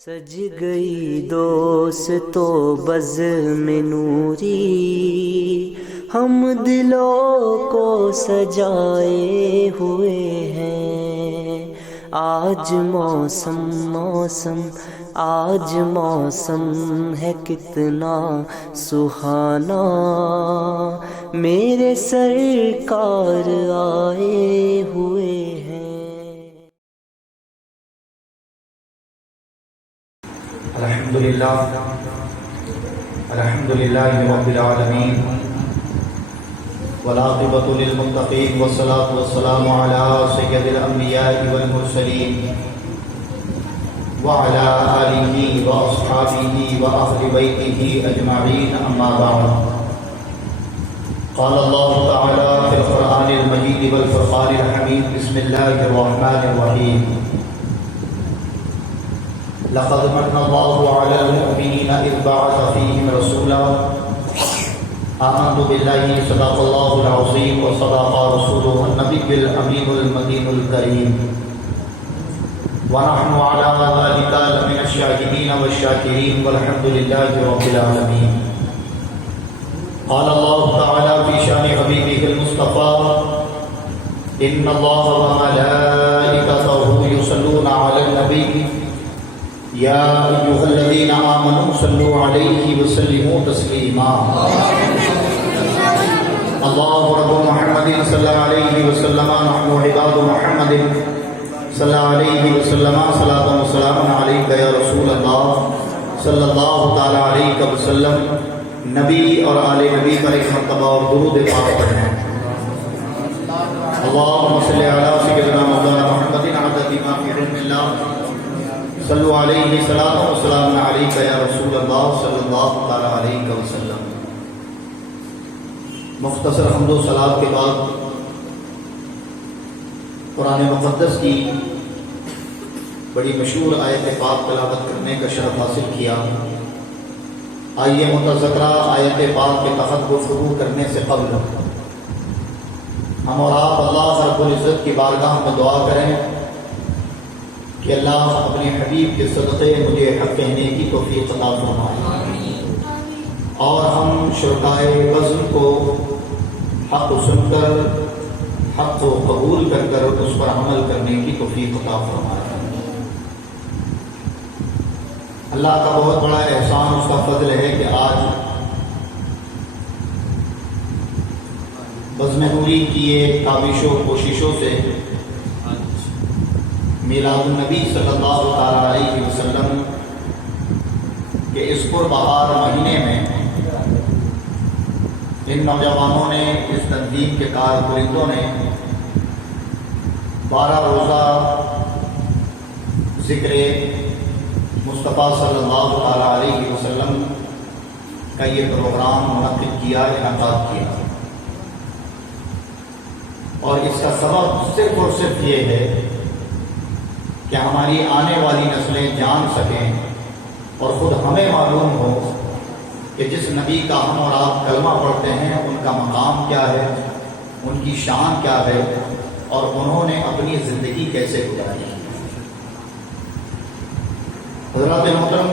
سج گئی دوستو بزم نوری، ہم دلوں کو سجائے ہوئے ہیں۔ آج موسم آج موسم ہے کتنا سہانا، میرے سرکار آئے ہوئے ہیں۔ الحمدللہ رب العالمین، والعاقبۃ للمتقین، والصلاة والسلام علی سید الانبیاء والمرسلین، وعلی آلہ واصحابہ واہل بیتہ اجمعین، اما بعد۔ قال اللہ تعالی فی القرآن المجید والفرقان الحمید، بسم اللہ الرحمن الرحیم۔ لقد من الله على المؤمنين إذ بعث فيهم رسولا آمنت بالله صدق الله العظيم وصدق رسوله النبي الأمين المكين الكريم، ونحن على ذلك لمن الشاهدين والشاكرين، والحمد لله رب العالمين۔ قال الله تعالى في شان حبيبه المصطفى إن الله وملائكته يصلون على النبي یا ایھا الذین آمنوا صلوا علیہ وسلموا تسلیما۔ اللہ رب محمد صلی اللہ علیہ وسلم، نحن عباد محمد صلی اللہ علیہ وسلم، صلاۃ و سلام علیک یا رسول اللہ صلی اللہ تعالی علیہ وسلم۔ نبی اور آل نبی پر ایک مرتبہ اور درود پاک پڑھیں۔ اللہم صلی علی سیدنا مولانا محمد عدد ما فی علم اللہ، صلو علیہ صلاۃ و سلام علیک یا رسول اللہ صلی اللہ تعالی علیہ وسلم۔ مختصر حمد و صلوات کے بعد قرآن مقدس کی بڑی مشہور آیت پاک تلاوت کرنے کا شرف حاصل کیا۔ آئیے متذکرہ آیت پاک کے تحت گفتگو کرنے سے قبل ہم اور آپ اللہ رب العزت کی بارگاہ میں دعا کریں کہ اللہ اپنے حبیب کے صدقے مجھے حق کہنے کی توفیق عطا فرمائے، اور ہم شرکائے بزم کو حق سن کر حق کو قبول کر کر اس پر عمل کرنے کی توفیق عطا فرمائے۔ اللہ کا بہت بڑا احسان، اس کا فضل ہے کہ آج بزم نوری کی یہ کاوشوں کوششوں سے میلاد النبی صلی اللہ تعالی علیہ وسلم کے اس پربہار مہینے میں ان نوجوانوں نے، اس تنظیم کے کارکنندوں نے 12 روزہ ذکر مصطفیٰ صلی اللہ تعالی علیہ وسلم کا یہ پروگرام منعقد کیا، انعقاد کیا، اور اس کا سبب صرف اور صرف یہ ہے کہ ہماری آنے والی نسلیں جان سکیں اور خود ہمیں معلوم ہو کہ جس نبی کا ہم اور آپ کلمہ پڑھتے ہیں ان کا مقام کیا ہے، ان کی شان کیا ہے، اور انہوں نے اپنی زندگی کیسے گزاری۔ حضرات محترم،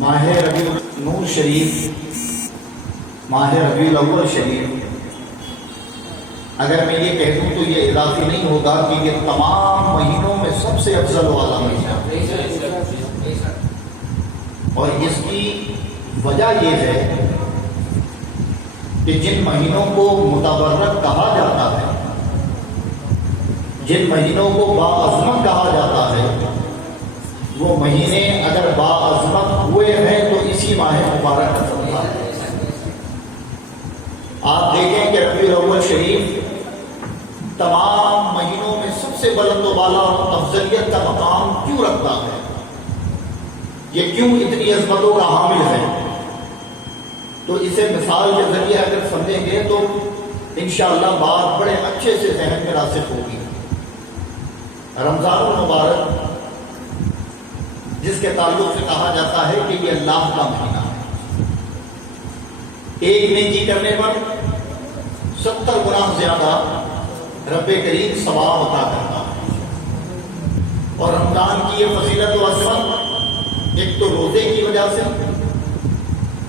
ماہ ربیع النور شریف، ماہ ربیع الاول شریف، اگر میں یہ کہہ دوں تو یہ اضافی نہیں ہوگا کہ یہ تمام مہینوں میں سب سے افضل والا مہینہ، اور اس کی وجہ یہ ہے کہ جن مہینوں کو متبرک کہا جاتا ہے، جن مہینوں کو باعظمت کہا جاتا ہے، وہ مہینے اگر باعظمت ہوئے ہیں تو اسی ماہ مبارک کا سبب ہے۔ آپ دیکھیں کہ ربیع الاول شریف تمام مہینوں میں سب سے بلند و بالا اور افضلیت کا مقام کیوں رکھتا ہے، یہ کیوں اتنی عظمتوں کا حامل ہے؟ تو اسے مثال کے ذریعے اگر سمجھیں گے تو انشاءاللہ بات بڑے اچھے سے ذہن میں راسخ ہوگی۔ رمضان المبارک، جس کے تعلق سے کہا جاتا ہے کہ یہ اللہ کا مہینہ ہے، ایک نیکی کرنے پر 70 گنا زیادہ رب کریم ثواب عطا کرتا ہے، اور رمضان کی یہ فضیلت و عظمت ایک تو روزے کی وجہ سے،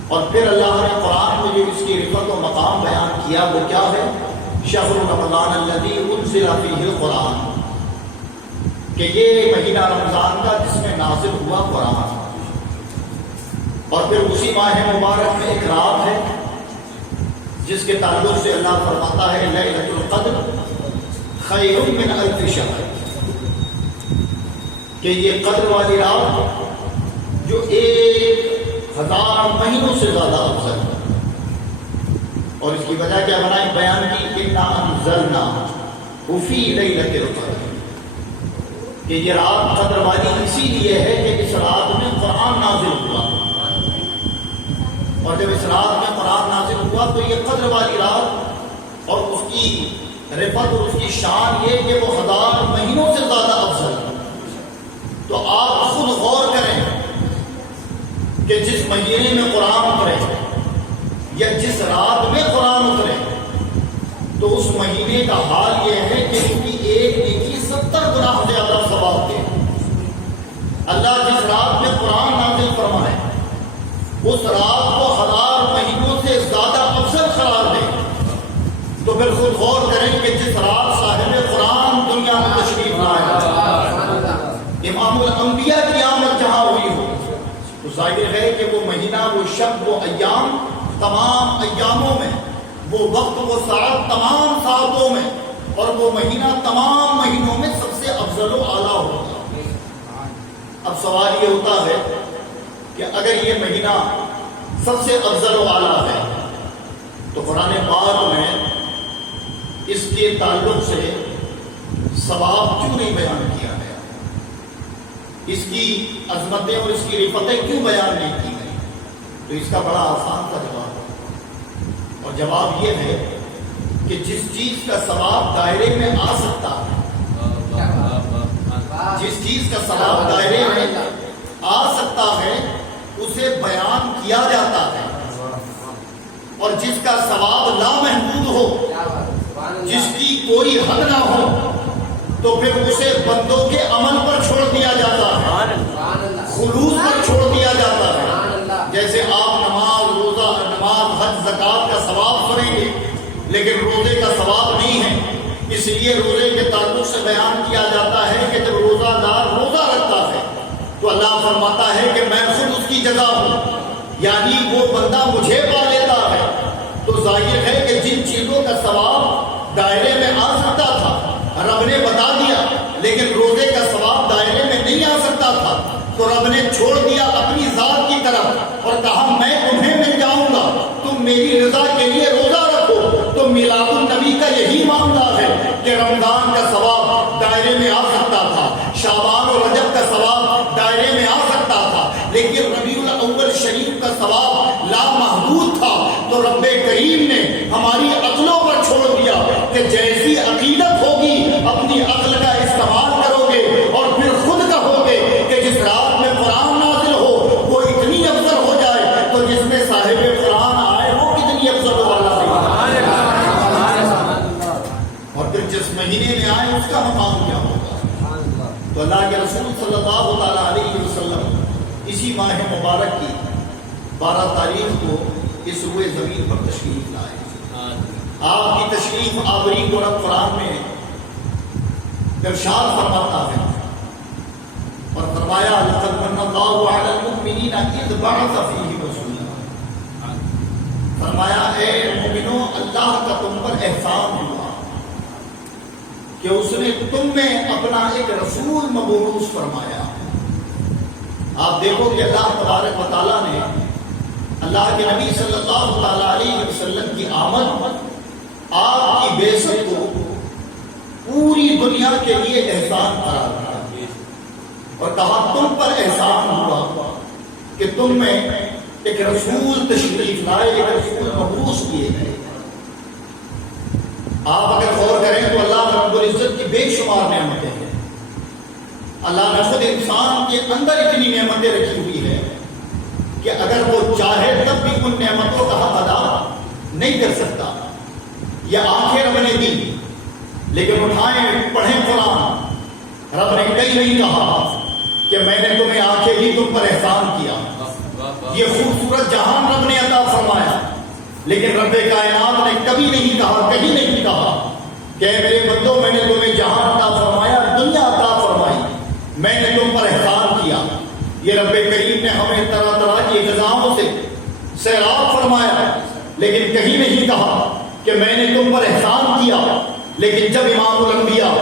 اور پھر اللہ نے قرآن میں جو اس کی رفعت و مقام بیان کیا وہ کیا ہے؟ شہر رمضان الذی انزل فیہ القرآن، کہ یہ مہینہ رمضان کا جس میں نازل ہوا قرآن. اور پھر اسی ماہ مبارک میں ایک رات ہے جس کے تعلق سے اللہ فرماتا ہے لیلۃ القدر خیر من الف شہر، کہ یہ قدر والی رات جو 1000 مہینوں سے زیادہ افضل ہے. اور اس کی وجہ کیا بنائی بیان کی؟ انا انزلناہ فی لیلۃ القدر، کہ یہ رات قدر والی اسی لیے ہے کہ اس رات میں قرآن نازل ہوا، اور جب اس رات میں قرآن نازل ہوا تو یہ قدر والی رات اور اس کی رفعت اور اس کی شان یہ کہ وہ 1000 مہینوں سے زیادہ افضل ہے. تو آپ خود غور کریں کہ جس مہینے میں قرآن اترے یا جس رات میں قرآن اترے تو اس مہینے کا حال یہ ہے کہ اس کی ایک نیکی 70 گنا زیادہ ثواب دے. اللہ جس رات میں قرآن نازل فرمائے اس رات کو 1000 مہینوں سے زیادہ افضل قرار دے. تو پھر خود غور کریں کہ جس رات صاحب قرآن دنیا میں تشریف لائے، امام الانبیاء کی آمد جہاں ہوئی ہو، تو ظاہر ہے کہ وہ مہینہ، وہ شب، وہ ایام، تمام ایاموں میں، وہ وقت، وہ ساعت تمام ساعتوں میں، اور وہ مہینہ تمام مہینوں میں سب سے افضل و اعلیٰ ہوگا. اب سوال یہ ہوتا ہے کہ اگر یہ مہینہ سب سے افضل و اعلیٰ ہے تو قرآن پاک میں اس کے تعلق سے ثواب کیوں نہیں بیان کیا گیا؟ اس کی عظمتیں اور اس کی رفعتیں کیوں بیان نہیں کی گئی؟ تو اس کا بڑا آسان سا جواب ہے، اور جواب یہ ہے کہ جس چیز کا ثواب دائرے میں آ سکتا ہے، جس چیز کا ثواب دائرے میں آ سکتا ہے اسے بیان کیا جاتا ہے، اور جس کا ثواب لامحدود ہو، جس کی کوئی حد نہ ہو، تو پھر اسے بندوں کے عمل پر چھوڑ دیا جاتا ہے، خلوص پر چھوڑ دیا جاتا ہے. جیسے آپ نماز، روزہ، نماز، حج، زکوٰۃ کا ثواب سنیں گے لیکن روزے کا ثواب نہیں ہے. اس لیے روزے کے تعلق سے بیان کیا جاتا ہے کہ جب روزہ دار روزہ رکھتا ہے تو اللہ فرماتا ہے کہ میں خود اس کی جزا ہوں، یعنی وہ بندہ مجھے پا لیتا ہے. تو ظاہر ہے کہ جن چیزوں کا ثواب دائرے میں آ سکتا تھا رب نے بتا دیا، لیکن روزے کا ثواب دائرے میں نہیں آ سکتا تھا تو رب نے چھوڑ دیا اپنی ذات کی طرف اور کہا میں تمہیں مل جاؤں گا، تم میری رضا کے لیے روزہ رکھو. تو میلاد النبی کا یہی معاملہ ہے کہ رمضان کا ثواب دائرے میں آ سکتا تھا، شعبان اور رجب کا ثواب دائرے میں آ سکتا تھا، لیکن ربیع الاول شریف کا ثواب لامحدود تھا. تو رب کریم نے ہماری عقلوں پر چھوڑ دیا کہ جیسی عقیدت ہوگی اپنی عقل کا استعمال کرو گے اور پھر خود کہو گے کہ جس رات میں قرآن نازل ہو وہ اتنی افضل ہو جائے تو جس میں صاحب قرآن آئے وہ کتنی افضل ہو والا ہے، اور پھر جس مہینے میں آئے اس کا مقام کیا ہوگا. تو اللہ کے رسول صلی اللہ تعالیٰ علیہ وسلم اسی ماہ مبارک کی 12 تاریخ کو اس روئے زمین پر تشریف لائے. آپ کی تشریف آوری کو رب قرآن میں ارشاد فرماتا ہے اور فرمایا لقد من اللہ علی المؤمنین اذ بعث فیہم رسولا. فرمایا اے مومنو اللہ کا تم پر احسان ہوا کہ اس نے تم میں اپنا ایک رسول مبعوث فرمایا. آپ دیکھو کہ اللہ تبارک و تعالیٰ نے اللہ کے نبی صلی اللہ تعالیٰ علیہ وسلم کی آمد، آپ کی بعثت کو پوری دنیا کے لیے احسان قرار دیا اور کہا تم پر احسان ہوا کہ تم میں ایک رسول تشریف لائے، ایک رسول مبعوث کیے گئے. آپ اگر غور کریں تو اللہ رب العزت کی بے شمار نعمتیں ہیں. اللہ نے خود انسان کے اندر اتنی نعمتیں رکھی ہوئی ہے کہ اگر وہ چاہے تب بھی ان نعمتوں کا حق ادا نہیں کر سکتا. یہ آنکھیں رب نے دی لیکن اٹھائیں پڑھیں قرآن، رب نے کہیں نہیں کہا کہ میں نے تمہیں آنکھیں دی تم پر احسان کیا. یہ خوبصورت جہان رب نے عطا فرمایا، لیکن رب کائنات نے کبھی نہیں کہا، کہیں نہیں کہا کہ اے میرے بندو میں نے تمہیں جہان عطا فرمایا، دنیا عطا فرمائی، میں نے تم پر احسان کیا. یہ رب کریم نے ہمیں طرح طرح کی غذاؤں سے سیراب فرمایا، لیکن کہیں نہیں کہا کہ میں نے تم پر احسان کیا. لیکن جب امام الانبیاء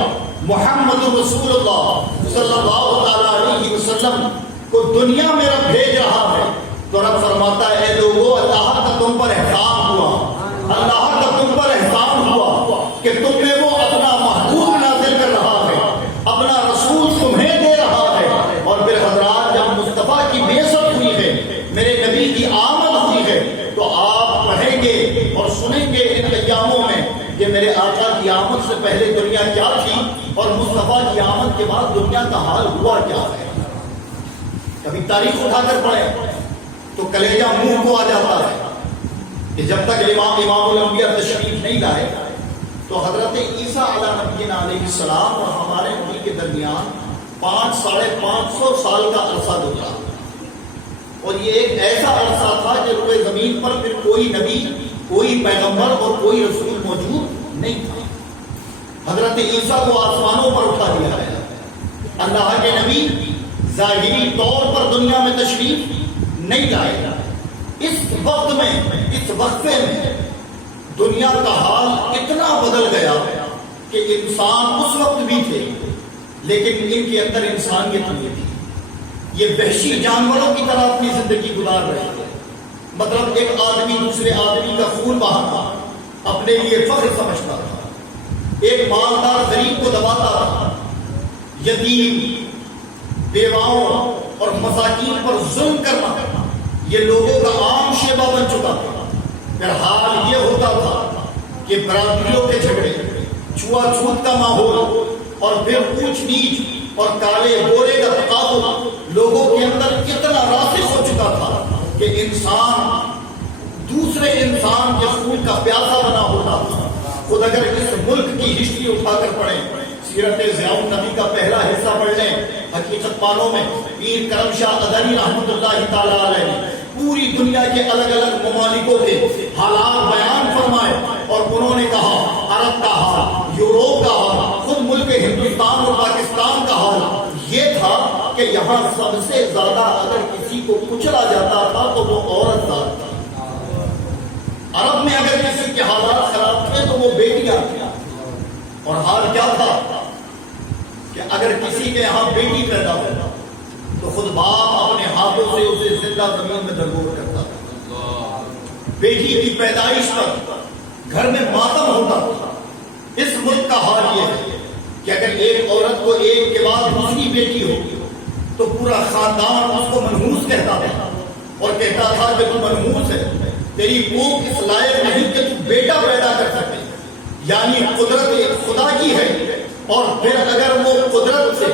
محمد رسول اللہ صلی اللہ تعالی علیہ وسلم کو دنیا میں رب بھیج رہا ہے تو رب فرماتا ہے اے لوگو اللہ کا تم پر احسان ہوا، اللہ کا تم پر احسان ہوا کہ تم میں وہ اپنا محبوب نازل کر رہا ہے، اپنا رسول تمہیں دے رہا ہے. اور پھر حضرات جب مصطفیٰ کی بعثت ہوئی ہے، میرے نبی کی آمد ہوئی ہے، تو آپ پڑھیں گے اور سنیں گے ان ایاموں میں کہ میرے آقا کی آمد سے پہلے دنیا کیا تھی اور مصطفیٰ کی آمد کے بعد دنیا کا حال ہوا کیا ہے. کبھی تاریخ اٹھا کر پڑھیں تو کلیجہ منہ کو آ جاتا ہے کہ جب تک امام الانبیاء تشریف نہیں لائے تو حضرت عیسیٰ علیہ نبینا علیہ السلام اور ہمارے نبی کے درمیان 500 سال کا عرصہ گزرا. اور یہ ایک ایسا عرصہ تھا کہ روئے زمین پر پھر کوئی نبی، کوئی پیغمبر اور کوئی رسول موجود نہیں تھا. حضرت عیسیٰ کو آسمانوں پر اٹھا دیا گیا. اللہ کے نبی ظاہری طور پر دنیا میں تشریف نہیں لائے. اس وقت میں، اس وقفے میں دنیا کا حال اتنا بدل گیا کہ انسان اس وقت بھی تھے لیکن ان کے اندر انسانیت نہیں تھی. یہ وحشی جانوروں کی طرح اپنی زندگی گزار رہے تھے. مطلب ایک آدمی دوسرے آدمی کا خون بہاتا، اپنے لیے فخر سمجھتا تھا، ایک مالدار غریب کو دباتا تھا، یتیم، بیواؤں اور مساکین پر ظلم کرنا یہ لوگوں کا عام شیبہ بن چکا تھا. پھر حال یہ ہوتا تھا کہ برادریوں کے جھگڑے، چھوا چھوت کا ماحول اور پھر اونچ نیچ اور کالے گورے کا تقابل لوگوں کے اندر اتنا راسخ ہو چکا تھا کہ انسان دوسرے انسان کے خون کا پیاسا بنا ہوتا تھا. خود اگر اس ملک کی ہسٹری اٹھا کر پڑھیں، سیرت ضیاء النبی کا پہلا حصہ پڑھ لیں، حقیقت پانوں میں پیر کرم شاہ ادری رحمۃ اللہ تعالی علیہ پوری دنیا کے الگ الگ ممالکوں کے حالات بیان فرمائے اور انہوں نے کہا عرب کا حال، یوروپ کا حال، خود ملک ہندوستان اور پاکستان کا حال یہ تھا کہ یہاں سب سے زیادہ اگر کسی کو کچلا جاتا تھا تو وہ عورت ذات تھی. عرب میں اگر کسی کے حالات خراب تھے تو وہ بیٹیاں تھیں. اور حال کیا تھا کہ اگر کسی کے یہاں بیٹی پیدا ہوتا تو خود باپ اپنے ہاتھوں سے اسے زندہ زمین میں درگور کرتا تھا. بیٹی کی پیدائش پر گھر میں ماتم ہوتا تھا. اس ملک کا حال یہ ہے کہ اگر ایک عورت کو ایک کے بعد دوسری بیٹی ہو تو پورا خاندان اس کو منحوس کہتا تھا اور کہتا تھا کہ تو منحوس ہے، تیری کوکھ اس لائق نہیں کہ تو بیٹا پیدا کر سکے. یعنی قدرت ایک خدا کی ہے اور پھر اگر وہ قدرت سے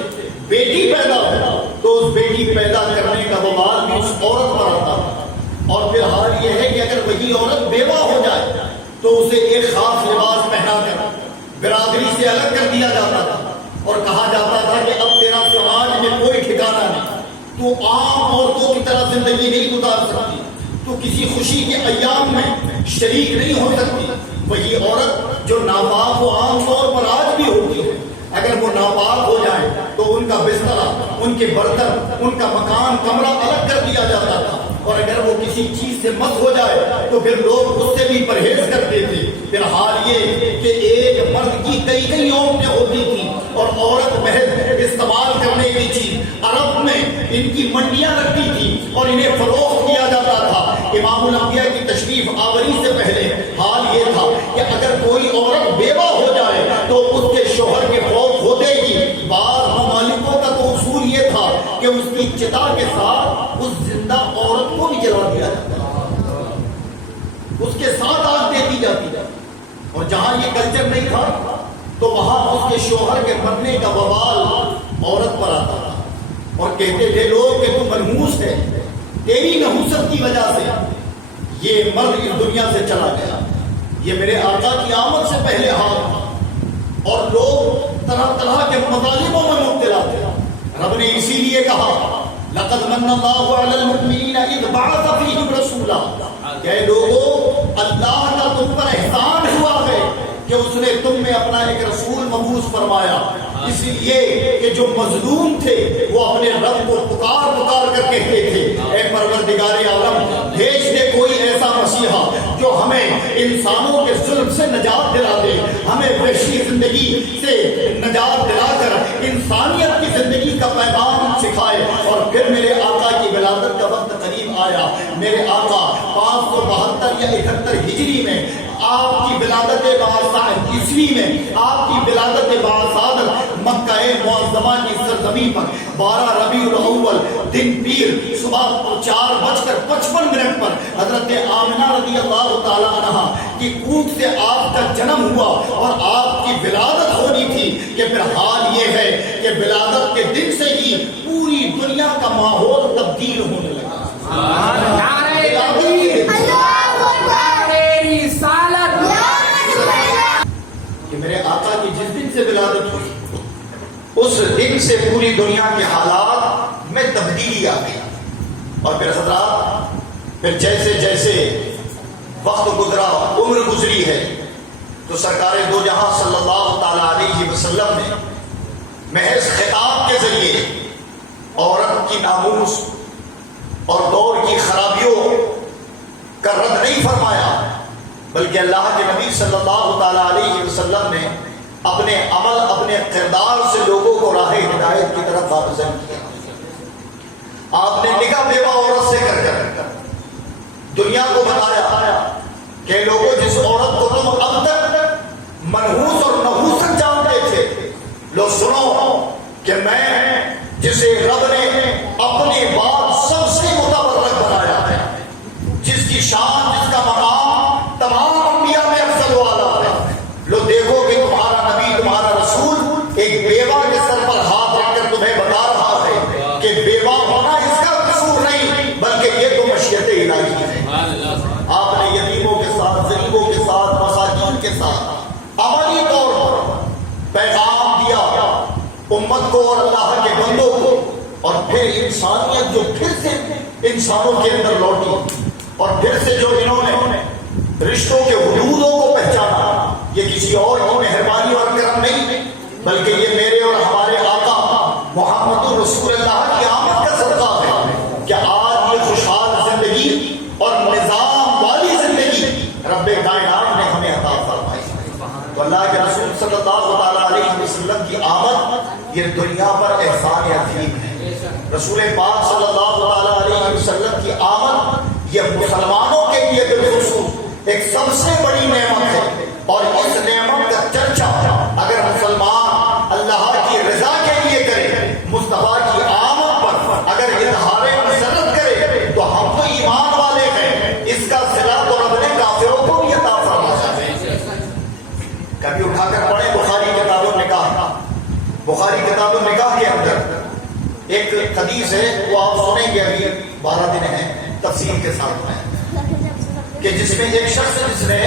بیٹی پیدا ہو تو اس بیٹی پیدا کرنے کا وبال بھی اس عورت پر آتا ہے. اور پھر حال یہ ہے کہ اگر وہی عورت بیوہ ہو جائے تو اسے ایک خاص لباس پہنا کر برادری سے الگ کر دیا جاتا تھا اور کہا جاتا تھا کہ اب تیرا سماج میں کوئی ٹھکانہ نہیں، تو عام عورتوں کی طرح زندگی نہیں گزار سکتی، تو کسی خوشی کے ایام میں شریک نہیں ہو سکتی. وہی عورت جو ناپاک و عام طور پر آج بھی ہوتی ہے، اگر وہ ناپاک ہو جائے تو ان کا بستر، ان کے برتن، ان کا مکان، کمرہ الگ کر دیا جاتا تھا. اور اگر وہ کسی چیز سے مست ہو جائے تو پھر لوگ اس سے بھی پرہیز کرتے تھے. پھر حال یہ کہ ایک مرد کی کئی عورتیں ہوتی تھیں اور عورت محض استعمال کرنے کی چیز. عرب میں ان کی منڈیاں لگتی تھی اور انہیں فروخت کیا جاتا تھا. امام الانبیاء کی تشریف آوری سے پہلے حال یہ تھا کہ اگر کوئی عورت بیوہ ہو جائے تو اس کے شوہر کے فوت ہوتے ہی بعض ممالکوں کا تو اصول یہ تھا کہ اس کی چتا کے ساتھ اس زندہ عورت کو بھی جلا دیا جاتا، اس کے ساتھ آگ دے دی جاتی. اور جہاں یہ کلچر نہیں تھا تو وہاں اس کے شوہر کے مرنے کا وبال عورت پر آتا تھا اور کہتے تھے لوگ کہ تو منحوس ہے، تیری نحوست کی وجہ سے یہ مرد اس دنیا سے چلا گیا. یہ میرے آقا کی آمد سے پہلے حال تھا اور لوگ طرح طرح کے مظالموں میں مبتلا تھے. رب نے اسی لیے کہا لقد من اللہ علی المؤمنین اذ بعث فیہم رسولا، کہ اے لوگوں اللہ کا تم پر احسان ہوا ہے کہ اس نے تم میں اپنا ایک رسول مبعوث فرمایا، اس لیے کہ جو مظلوم تھے وہ اپنے رب کو پکار پکار کر کہتے تھے اے پروردگار عالم بھیج دے کوئی ایسا مسیحا جو ہمیں انسانوں کے ظلم سے نجات دلا دے، ہمیں وحشی زندگی سے نجات دلا کر انسانیت کی زندگی کا پیغام سکھائے۔ اور پھر میرے آقا کی ولادت کا وقت قریب آیا، میرے آقا 572 یا 71 ہجری میں آپ کی ولادت باعث عیسوی میں آپ کی ولادت باعث مکہ معظمہ کی سرزمین پر 12 ربیع الاول دن پیر صبح 4:55 پر حضرت آمنہ رضی اللہ تعالی عنہ کی کوکھ سے آپ کا جنم ہوا اور آپ کی ولادت ہونی تھی کہ پھر حال یہ ہے کہ ولادت کے دن سے ہی پوری دنیا کا ماحول تبدیل ہونے لگا۔ کہ میرے آقا کی جس دن سے ولادت ہوئی اس دن سے پوری دنیا کے حالات میں تبدیلی آ گئی۔ اور پھر حضرات پھر جیسے جیسے وقت گزرا، عمر گزری ہے، تو سرکار دو جہاں صلی اللہ تعالی علیہ وسلم نے محض خطاب کے ذریعے عورت کی ناموس اور دور کی خرابیوں کا رد نہیں فرمایا، بلکہ اللہ کے نبی صلی اللہ تعالی علیہ وسلم نے اپنے عمل اپنے کردار سے لوگوں کو راہ ہدایت کی طرف گامزن کیا۔ آپ نے نکاح بیوہ عورت سے کر کر دنیا کو بتایا کہ لوگوں جس عورت کو تم اب تک منحوس اور نحوست جانتے تھے، لو سنو کہ میں جسے رب نے اپنے بعد سب سے متبرک بنایا ہے، جس کی شان جس کا مقام تمام انبیاء میں افضل والا ہے، لو دیکھو کہ تمہارا نبی تمہارا رسول ایک بیوہ کے سر پر ہاتھ رکھ کر تمہیں بتا رہا ہے کہ بیوہ ہونا اس کا قصور نہیں بلکہ یہ تو مشیت الہی ہے۔ آپ نے یتیموں کے ساتھ، غریبوں کے ساتھ، مساکین کے ساتھ عملی طور پر پیغام دیا امت کو اور اللہ کے بندوں کو، اور پھر انسانیت جو پھر سے انسانوں کے اندر لوٹی اور پھر سے جو انہوں نے رشتوں کے حدودوں کو پہچانا، یہ کسی اور کی مہربانی اور کرم نہیں بلکہ یہ میرے اور ہمارے آقا محمد رسول اللہ کی آمد کا صدقہ ہے کہ آج یہ خوشحال زندگی اور نظام والی زندگی رب کائنات نے ہمیں عطا فرمائی۔ تو اللہ کے رسول صلی اللہ تعالی علیہ وسلم کی آمد یہ دنیا پر احسان عظیم ہے۔ رسول پاک صلی اللہ تعالی علیہ وسلم کی آمد یہ مسلمانوں کے لیے بالخصوص ایک سب سے بڑی نعمت ہے، اور اس نعمت کا چرچا اگر مسلمان اللہ کی رضا کے لیے کرے، مصطفیٰ کی آمد پر اگر اظہار مسرت کرے تو ہم تو ایمان والے ہیں، اس کا صلہ تو رب نے کافروں کو بھی عطا فرمایا ہے۔ کبھی اٹھا کر پڑھیں بخاری کتاب النکاح، بخاری کتاب النکاح کے اندر ایک حدیث ہے، وہ آپ سنیں گے، ابھی 12 دن ہیں تفصیل کے ساتھ میں، کہ جس میں ایک شخص جس نے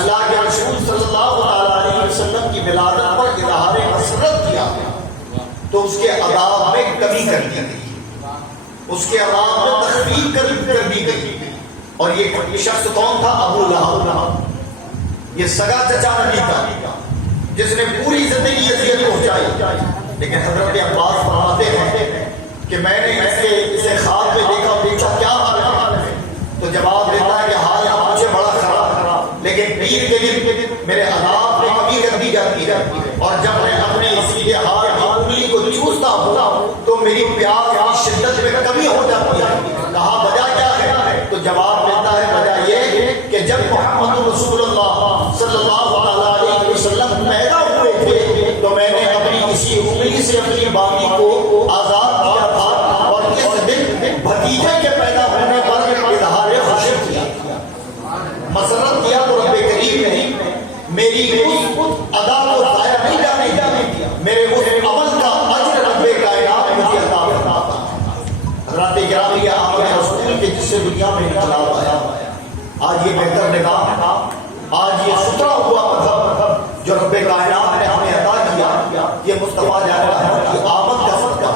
اللہ کے رسول صلی اللہ علیہ وسلم کی ولادت پر اظہار مسرت کیا تو اس کے عذاب میں کمی کر دی گئی، اس کے عذاب میں تخفیف کر دی گئی۔ اور یہ شخص کون تھا؟ ابو لہب، یہ سگا چچا نبی تھا جس نے پوری زندگی اذیت پہنچائی۔ لیکن حضرت عباس فرماتے ہیں کہ میں نے اسے خواب میں دیکھا، پوچھا کیا حال ہے؟ تو جواب دیتا ہے کہ حال مجھے بڑا خراب، لیکن پیر کے دن میرے عذاب میں کمی کر دی جاتی ہے، اور جب میں اپنے اسی حال کی انگلی کو چوستا ہوں تو میری پیاس کی شدت میں کمی ہو جاتی ہے۔ کہا وجہ کیا ہے؟ تو جواب دیتا ہے وجہ یہ کہ جب محمد رسول اللہ صلی اللہ علیہ وسلم پیدا ہوئے تھے تو میں نے اپنی اسی انگلی سے اپنی باقی کو آزاد کیا تھا، اور اس دن بھتیجے کے پیدا ہونے پر اظہار خوشی کیا، مسرت کیا، تو رب کریم نے میری ادا کو ضائع نہیں جانے دیا، میرے اس عمل کا اجر رب کائنات مجھے عطا فرماتا۔ حضرات گرامی، یہ آمد رسول کے جس سے دنیا میں انقلاب آیا، آج یہ بہتر نظام، آج یہ ستھرا ہوا مذہب جو رب کائنات نے ہمیں عطا کیا، یہ مصطفیٰ جان کی آمد کا صدقہ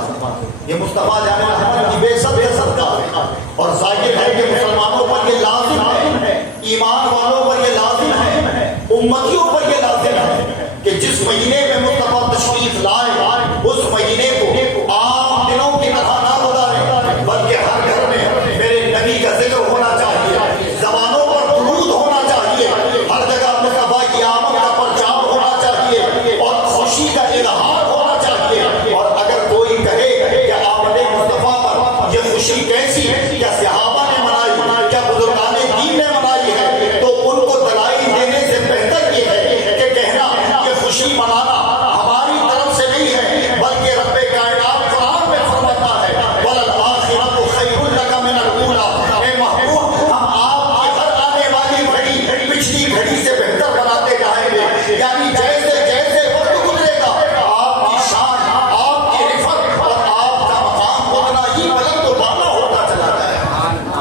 خوشی کیسی ہے، کیا صحابہ نے منائی، کیا بزرگان دین نے منائی ہے، تو ان کو دلائل دینے سے بہتر یہ ہے کہ کہنا کہ خوشی منانا ہماری طرف سے نہیں ہے، بلکہ رب کائنات قرآن میں فرماتا ہے وَلَلْآخِرَةُ خَيْرٌ لَكَ مِنَ الْأُولَىٰ۔ اے محبوب، ہم آپ کی ہر آنے والی گھڑی پچھلی گھڑی سے بہتر بناتے جائیں گے، یعنی جیسے جیسے وقت گزرے گا آپ کی شان، آپ کی رفعت اور آپ کا مقام اتنا ہی بلند و بالا ہوتا چلا جائے گا۔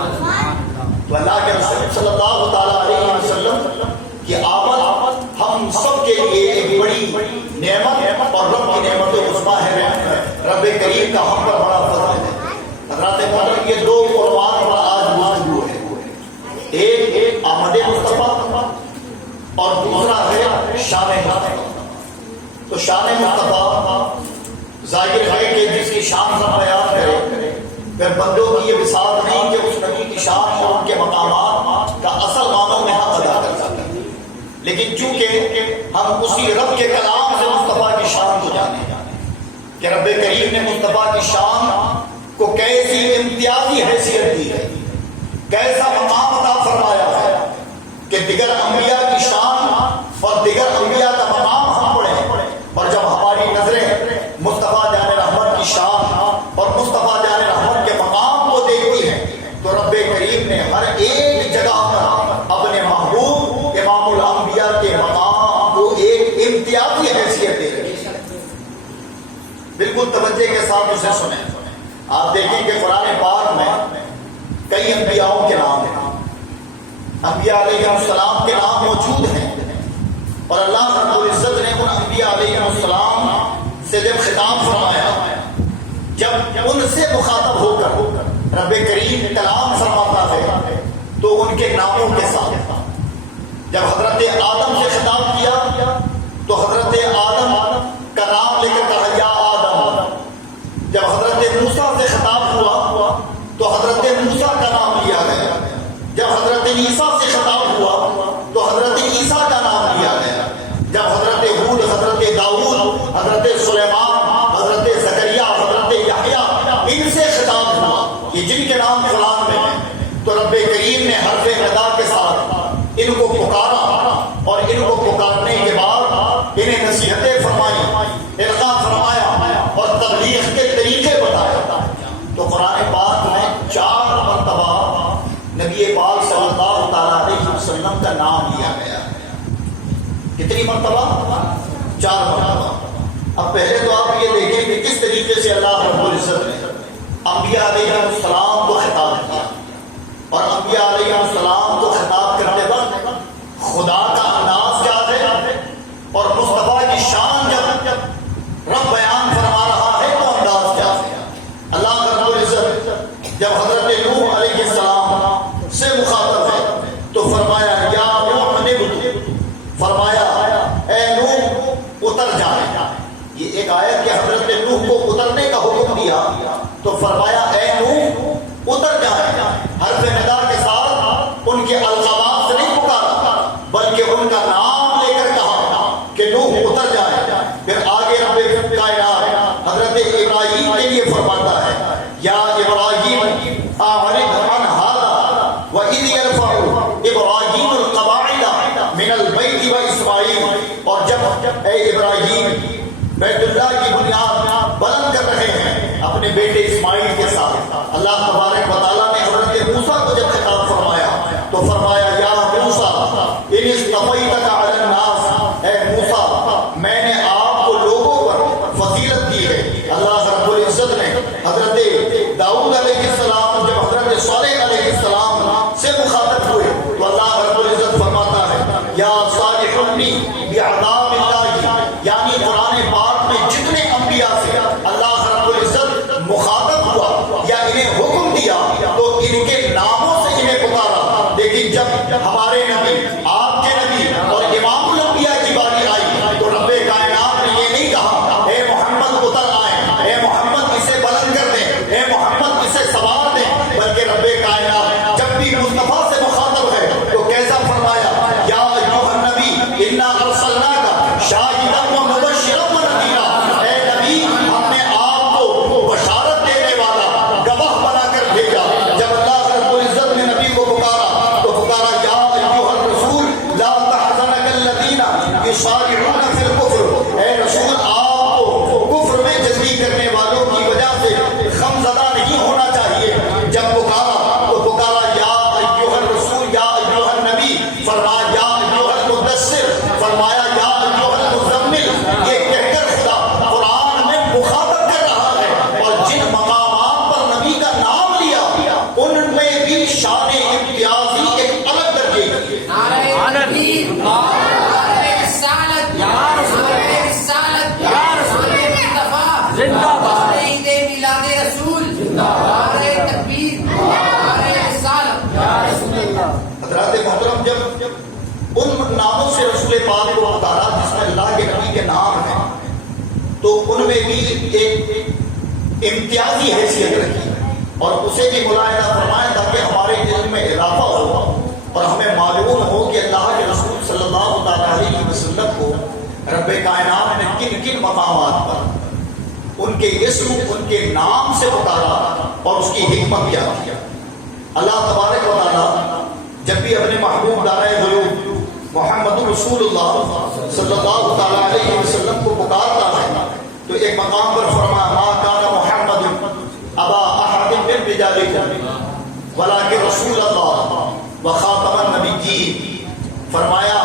تو اللہ کے رسول صلی اللہ تعالیٰ علیہ وسلم کی آمد ہم سب کے لیے ایک بڑی نعمت اور رب کی نعمت عظمیٰ ہے۔ رب کریم کا ہم پر بڑا فضل ہے۔ حضرات محترم، یہ دو عنوان پر آج گفتگو ہے، ایک آمد مصطفیٰ اور دوسرا ہے شان مصطفیٰ۔ تو شان مصطفیٰ ظاہر ہے کہ جس کی شان کا بیان کرے، پھر بندوں کی یہ بساط نہیں کہ اس نبی کی شان اور ان کے مقامات کا اصل معنوں میں حق ادا کر سکتے ہیں، لیکن چونکہ ہم اسی رب کے کلام سے مصطفیٰ کی شان کو جانے کہ رب کریم نے مصطفیٰ کی شان کو کیسی امتیازی حیثیت دی ہے، کیسا مقام عطا فرمایا ہے کہ دیگر انبیاء کی شان اور دیگر انبیاء کا مقام ہم پڑھیں، اور جب ہماری نظریں مصطفیٰ جان رحمت کی شان اور مصطفیٰ جان رحمت کے مقام کو دیکھتی ہیں تو رب کریم نے ہر ایک جگہ پر اپنے محبوب امام الانبیاء کے مقام کو ایک امتیازی حیثیت دے رکھی ہے۔ بالکل توجہ کے ساتھ اسے سنیں۔ آپ دیکھیں کہ قرآن پاک میں کئی انبیاءوں کے نام ہیں، انبیاء علیہ السلام کے نام موجود ہیں، اور اللہ رب العزت نے ان انبیاء علیہ السلام سے جب خطاب فرمایا، جب ان سے مخاطب ہو کر رب کریم کلام فرماتا ہے تو ان کے ناموں کے ساتھ جب حضرت آدم سے خطاب کیا تو حضرت آدم کا نام لے کر کہا یا آدم، جب حضرت موسیٰ سے خطاب ہوا تو حضرت موسیٰ کا نام لیا گیا، جب حضرت عیسیٰ سے خطاب ہوا تو حضرت عیسیٰ کا نام لیا گیا، جب حضرت ہود، حضرت داؤد، حضرت سلیمان، حضرت زکریا، حضرت یحییٰ ان سے خطاب ہوا، یہ جن کے نام قرآن میں ہیں، تو رب کریم نے حرف ندا کے ساتھ ان کو پکارا، اور ان کو پکارنے کے بعد انہیں نصیحتیں فرمائی، القاء فرمایا اور تبلیغ کے طریقے بتائے۔ تو قرآن پاک میں 4 مرتبہ نبی پاک صلی اللہ تعالیٰ علیہ وسلم کا نام لیا گیا ہے۔ کتنی مرتبہ؟ 4 مرتبہ۔ اب پہلے تو آپ یہ دیکھیں کہ کس طریقے سے اللہ رب العزت نے انبیاء علیہ السلام کو خطاب کیا، اور انبیاء علیہ السلام کو خطاب کرتے وقت خدا کا انداز کیا ہے، اور مصطفیٰ کی شان جب رب بیان فرما رہا ہے تو انداز کیا ہے۔ اللہ رب العزت جب حضرت نوح علیہ السلام سے مخاطب ہے تو فرمایا یا نوح نبت، فرمایا اے نوح اتر جائے۔ یہ ایک آیت کہ حضرت نوح کو اترنے کا حکم دیا تو فرمایا اے نوح اتر جائے، حرف ندا کے ساتھ ان کے القابات سے نہیں پکارا بلکہ ان کا نام لے کر کہا کہ نوح اتر جائے۔ پھر آگے رب کائنات حضرت ابراہیم کے لیے فرماتا ہے یا ابراہیم اعرض عن هذا واذ يرفع ابراہیم القواعد من البیت واسماعیل، اور جب اے ابراہیم بیت اللہ کی بنیاد بلند کر رہے ہیں اپنے بیٹے اسماعیل کے ساتھ، اللہ تبارک و تعالیٰ نے حضرت موسیٰ کو جب خطاب فرمایا تو فرمایا یا موسیٰ ان اصطفیتک علی الناس، اے موسیٰ میں نے آپ کو لوگوں پر فضیلت دی ہے۔ اللہ رب العزت نے حضرت داؤد علیہ السلام جب حضرت صالح علیہ السلام سے مخاطب ہوئے تو اللہ رب العزت فرماتا ہے یا صالح ابنی بعذاب اللہ، یعنی قرآن پاک میں جتنے انبیاء سے اللہ رب العزت مخاطب ہوا یا انہیں حکم دیا تو ان کے ناموں سے انہیں پکارا، لیکن جب ہمارے نبی آپ کے نبی اور امام الانبیاء کی باری آئی تو رب کائنات نے یہ نہیں کہا اے محمد اتر آئے، اے محمد اسے بلند کر دیں، اے محمد اسے سوار دیں، بلکہ رب کائنات جب بھی مصطفیٰ سے مخاطب ہے تو کیسا فرمایا یا ایھا النبی انا ارسلناک شاہدا ومبشرا ونذیرا، اے نبی ہم نے آپ کو بشارت دینے والا، گواہ بنا کر شان امتیازی ایک الگ درجے کی ہے۔ حضرات محترم، جب ان ناموں سے رسول پاک کو پکارا جس میں اللہ کے نبی کے نام ہیں، تو ان میں بھی ایک امتیازی حیثیت رکھی اور اسے بھی ملاحظہ فرمائیں تاکہ ہمارے علم میں اضافہ ہو اور ہمیں معلوم ہو کہ اللہ کے رسول صلی اللہ علیہ وسلم کو رب کائنات نے کن کن مقامات پر ان کے اسم، ان کے نام سے پکارا اور اس کی حکمت کیا کیا۔ اللہ تبارک و تعالیٰ جب بھی اپنے محبوب دارائے غیوب محمد رسول اللہ صلی اللہ علیہ وسلم کو پکارتا ہے تو ایک مقام پر فرمایا ما کان محمد ابا احد من رجالکم ولکن رسول اللہ وخاتم النبیین۔ فرمایا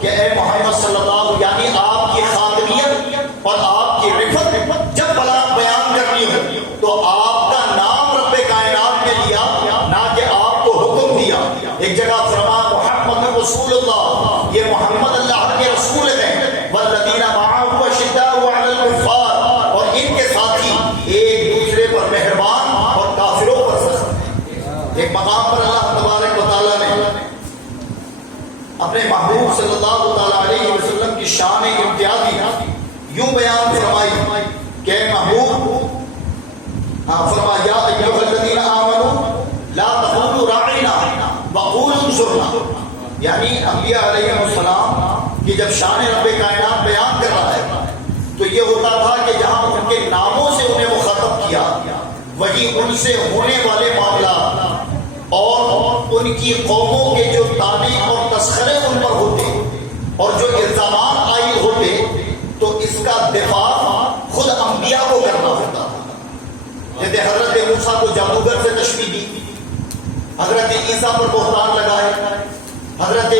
کہ اے محمد صلی اللہ، یعنی آپ کی خاتمیت اور آپ کی رفت جب بیان کرنی ہو تو آپ کا نام رب کائنات نے لیا، نہ کہ آپ کو حکم دیا۔ ایک جگہ فرمایا محمد رسول اللہ، یہ محمد اللہ کے رسول ہیں، والذین معه اشداء علی الکفار، اور ان کے ساتھی ایک دوسرے پر مہربان اور کافروں پر سخت ہیں۔ ایک مقام پر اللہ تبارک و تعالیٰ نے اپنے محبوب صلی اللہ علیہ وسلم کی شان امتیازی یوں بیان فرمائی کہ اے محبوب، فرمایا یا ایھا الذین آمنوا لا تقولوا راعنا وقولوا انظرنا، یعنی انبیاء علیہ السلام کی جب شان رب کائنات بیان کر رہا ہے تو یہ ہوتا تھا کہ جہاں ان کے ناموں سے انہیں مخاطب کیا وہی ان سے ہونے والے معاملات اور ان کی قوموں کے جو طعنے اور تسخرے ان پر ہوتے اور جو الزامات عائد ہوتے تو اس کا دفاع خود انبیاء کو کرنا ہوتا تھا۔ جیسے حضرت موسیٰ کو جادوگر سے تشبیہ دی، حضرت عیسیٰ پر بہتان لگائے، حضرت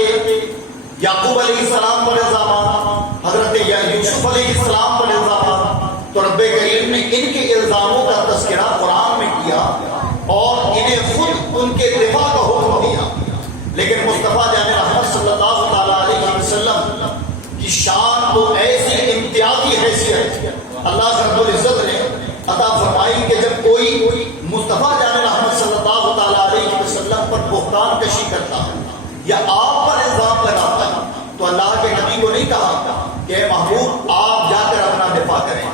یعقوب علیہ السلام پر الزامات، حضرت یوسف علیہ السلام پر الزامات، تو رب کریم نے ان کے الزاموں کا تذکرہ قرآن میں کیا اور انہیں خود ان کے دفاع کا حکم دیا۔ لیکن مصطفیٰ جان رحمت صلی اللہ علیہ وسلم کی شان کو ایسی امتیازی حیثیت اللہ رب العزت نے عطا فرمائی کہ جب کوئی مصطفیٰ جان رحمت صلی اللہ علیہ وسلم پر بہتان کشی کرتا ہے یا آپ پر الزام لگاتا ہے تو اللہ کے نبی کو نہیں کہا کہ اے محبوب آپ جا کر اپنا دفاع کریں،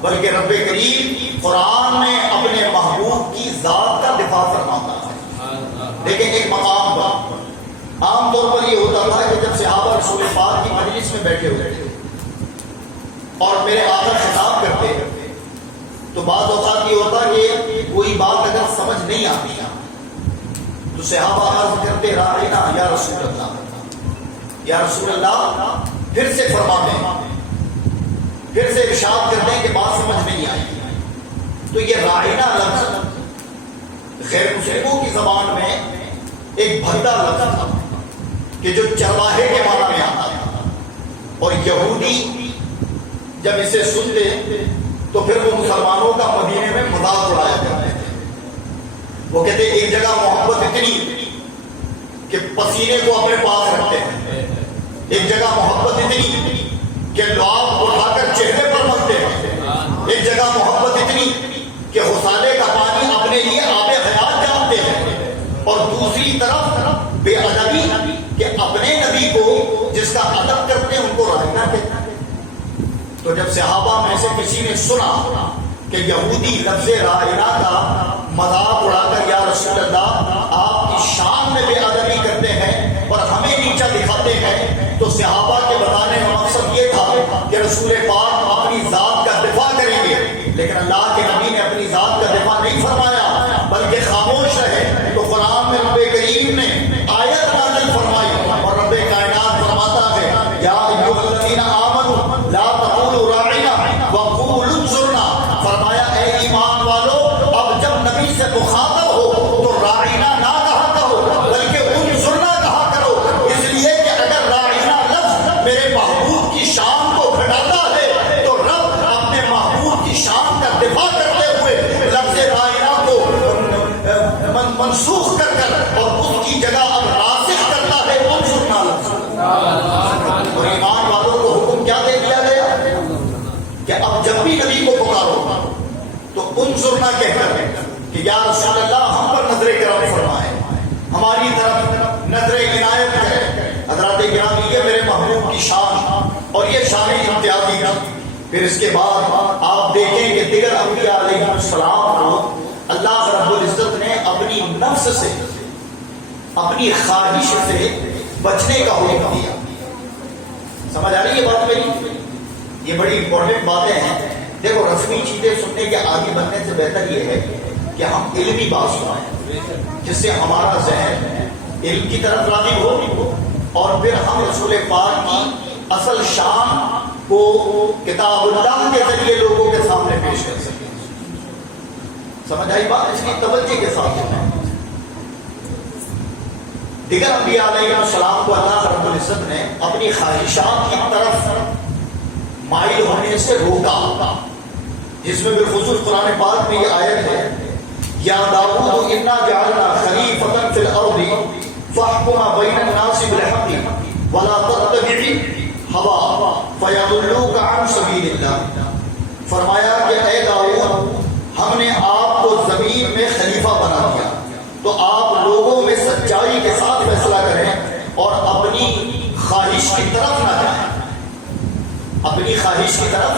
بلکہ رب کریم قرآن میں اپنے محبوب کی ذات کا دفاع فرماتا ہے۔ لیکن ایک مقام پر عام طور پر یہ ہوتا تھا کہ جب صحابہ رسول پاک کی مجلس میں بیٹھے ہوئے اور میرے آقا خطاب کرتے تو بعض اوقات یہ ہوتا کہ کوئی بات اگر سمجھ نہیں آتی تو صحابہ عرض کرتے راعینا یا رسول اللہ، یا رسول اللہ، پھر سے فرماتے ہیں، پھر سے ارشاد کرتے ہیں کہ بات سمجھ نہیں آئی۔ تو یہ راعینا لفظ غیر مسلموں کی زبان میں ایک بھدا لفظ تھا کہ جو چرواہے کے معنی میں آتا ہے، اور یہودی جب اسے سنتے تو پھر وہ مسلمانوں کا مدینے میں مذاق اڑایا کرتے تھے۔ وہ کہتے ایک جگہ محبت اتنی کہ پسینے کو اپنے پاس رکھتے ہیں، ایک جگہ محبت اتنی کہ لعاب اٹھا کر چہرے پر ملتے ہیں، ایک جگہ محبت اتنی کہ غسالے کا پانی اپنے لیے آب حیات جانتے ہیں، اور دوسری طرف بے ادبی کہ اپنے نبی کو جس کا ادب کرتے ہیں ان کو راعینا کہتے ہیں۔ تو جب صحابہ میں سے کسی نے سنا کہ یہودی لفظ راعینا کا مذاق اڑا کر یا رسول اللہ آپ کی شان میں بے ادبی کرتے ہیں اور ہمیں نیچا دکھاتے ہیں، تو صحابہ کے بتانے کا مقصد یہ تھا کہ رسول پاک اپنی ذات کا دفاع کریں گے، لیکن اللہ کے نبی نے اپنی ذات کا دفاع نہیں فرمایا بلکہ خاموش رہے۔ تو قرآن میں رب کریم نے آیت نازل فرمائی اور رب کائنات فرماتا ہے یا ایھا الذین آمنوا لا تقولوا راعنا وقولوا انظرنا، فرمایا اے ایمان والو اب جب نبی سے مخاطب ہو تو راعنا نہ کہا کرو بلکہ انظرنا کہا کرو، اس لیے کہ اگر راعنا لفظ میرے محبوب کی شان کو گھٹاتا ہے تو رب اپنے محبوب کی شان کا دفاع کرتے ہوئے لفظ راعنا کو منسوخ کر کی جگہ اب راسخ کرتا ہے انظرنا لفظ. اور ایمان والوں کو حکم کیا دے دیا گیا کہ اب جب بھی نبی کو پکارو تو انظرنا کہہ کر کہ یا رسول اللہ ہم پر نظر کرم فرمائے، ہماری طرف نظر عنایت ہے. حضرات گرامی یہ میرے محبوب کی شان اور یہ شان امتیازی تھی. پھر اس کے بعد آپ دیکھیں کہ دیگر انبیاء علیہ السلام کو اللہ رب العزت نے اپنی نفس سے، اپنی خواہش سے بچنے کا حکم دیا. سمجھ آ رہی ہے بات میری؟ یہ بڑی امپورٹنٹ باتیں ہیں. دیکھو رسمی چیزیں سننے کے عادی بننے سے بہتر یہ ہے کہ ہم علمی بات سنائیں جس سے ہمارا ذہن علم کی طرف راغب ہو اور پھر ہم رسول پاک کی اصل شان کو کتاب اللہ کے ذریعے لوگوں کے سامنے پیش کر سکیں. سمجھ آئی بات؟ اس کی توجہ کے ساتھ سنیں. دیگر انبیاء علیہ السلام کو اللہ رب العزت نے اپنی خواہشات کی طرف مائل ہونے سے روکا، جس میں بالخصوص قرآن پاک میں یہ آیت ہے یا داؤد انا جعلنا خلیفۃ فی الارض فاحکم بین الناس بالحق ولا تتبع الہوی فیضلوک عن سبیل اللہ. فرمایا کہ اے داؤد ہم نے آپ کو زمین میں خلیفہ بنا دیا تو آپ لوگوں میں سچائی کے ساتھ فیصلہ کریں اور اپنی خواہش کی طرف نہ جائیں. اپنی خواہش کی طرف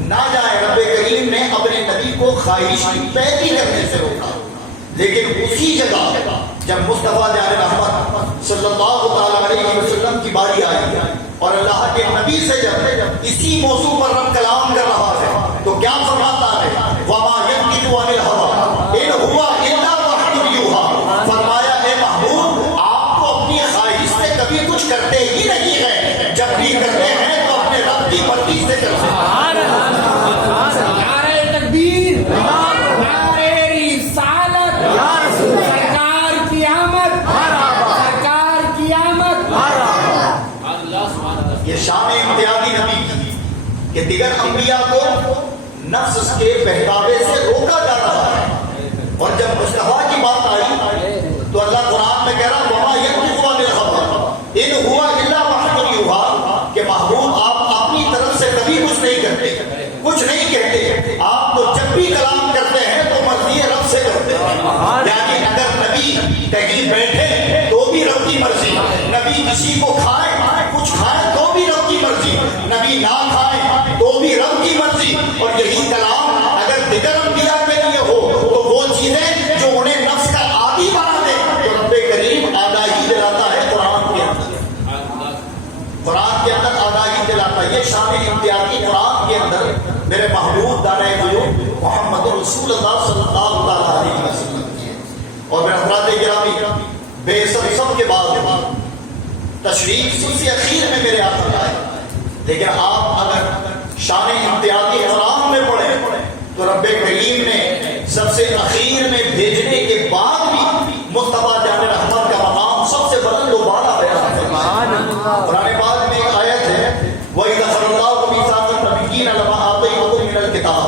نہ جائیں. رب کریم نے اپنے نبی کو خواہش کی پیروی کرنے سے روکا. لیکن اسی جگہ جب مصطفیٰ جان رحمت صلی اللہ تعالی علیہ وسلم کی باری آئی اور اللہ کے نبی سے جب اسی موضوع پر رب کلام کر رہا ہے تو کیا فرماتا ہے وما ينطق عن الهوى ان هو الا وحی یوحی. فرمایا اے محبوب آپ کو اپنی خواہش سے کبھی کچھ کرتے ہی نہیں ہیں، جب بھی کرتے ہیں تو اپنے رب کی مرضی سے کرتے ہیں. نعرہ تکبیر، نعرہ رسالت، سرکار کی آمد، سرکار کی آمد. یہ شان امتیازی نبی کی کہ دیگر انبیاء کو نفس کے بہکاوے سے روکا جا رہا ہے. اور جب مصطفیٰ کی بات آئی تو اللہ قرآن میں کہہ رہا وما ينطق عن الهوى ان هو الا وحی یوحی کہ محبوب آپ اپنی طرف سے کبھی کچھ نہیں کرتے، کچھ نہیں کہتے. آپ تو جب بھی کلام کرتے ہیں تو مرضی رب سے کرتے ہیں. یعنی اگر نبی کہیں بیٹھے تو بھی رب کی مرضی، نبی کسی کو کھائے کچھ کھائے تو بھی رب کی مرضی، نبی نہ کھائے تو بھی رب کی مرضی. اور یہی کلام اگر دیگر انبیاء کے لیے ہو تو وہ چیزیں جو انہیں نفس کا عادی بنا دے تو رب کریم آگاہی دلاتا ہے قرآن کے اندر، قرآن کے اندر آگاہی دلاتا ہے. یہ شان امتیازی قرآن کے اندر میرے محبوب دانۂ غیوب محمد رسول اللہ صلی اللہ علیہ وسلم کی ہے. اور میرے حضرات گرامی بے سب کے بعد تشریف سلسلے اخیر میں میرے آقا آئے، لیکن آپ اگر شان امتیازی قرآن میں پڑھیں تو رب کریم نے سب سے اخیر میں بھیجنے کے بعد بھی مصطفیٰ جان رحمت کا مقام سب سے بلند و بالا بیان فرمایا. قرآن پاک میں ایک آیت ہے وَإِذَا أَخَذَ اللَّهُ مِيثَاقَ النَّبِيِّينَ لَمَا آتَيْتُكُم مِّنَ الْكِتَابِ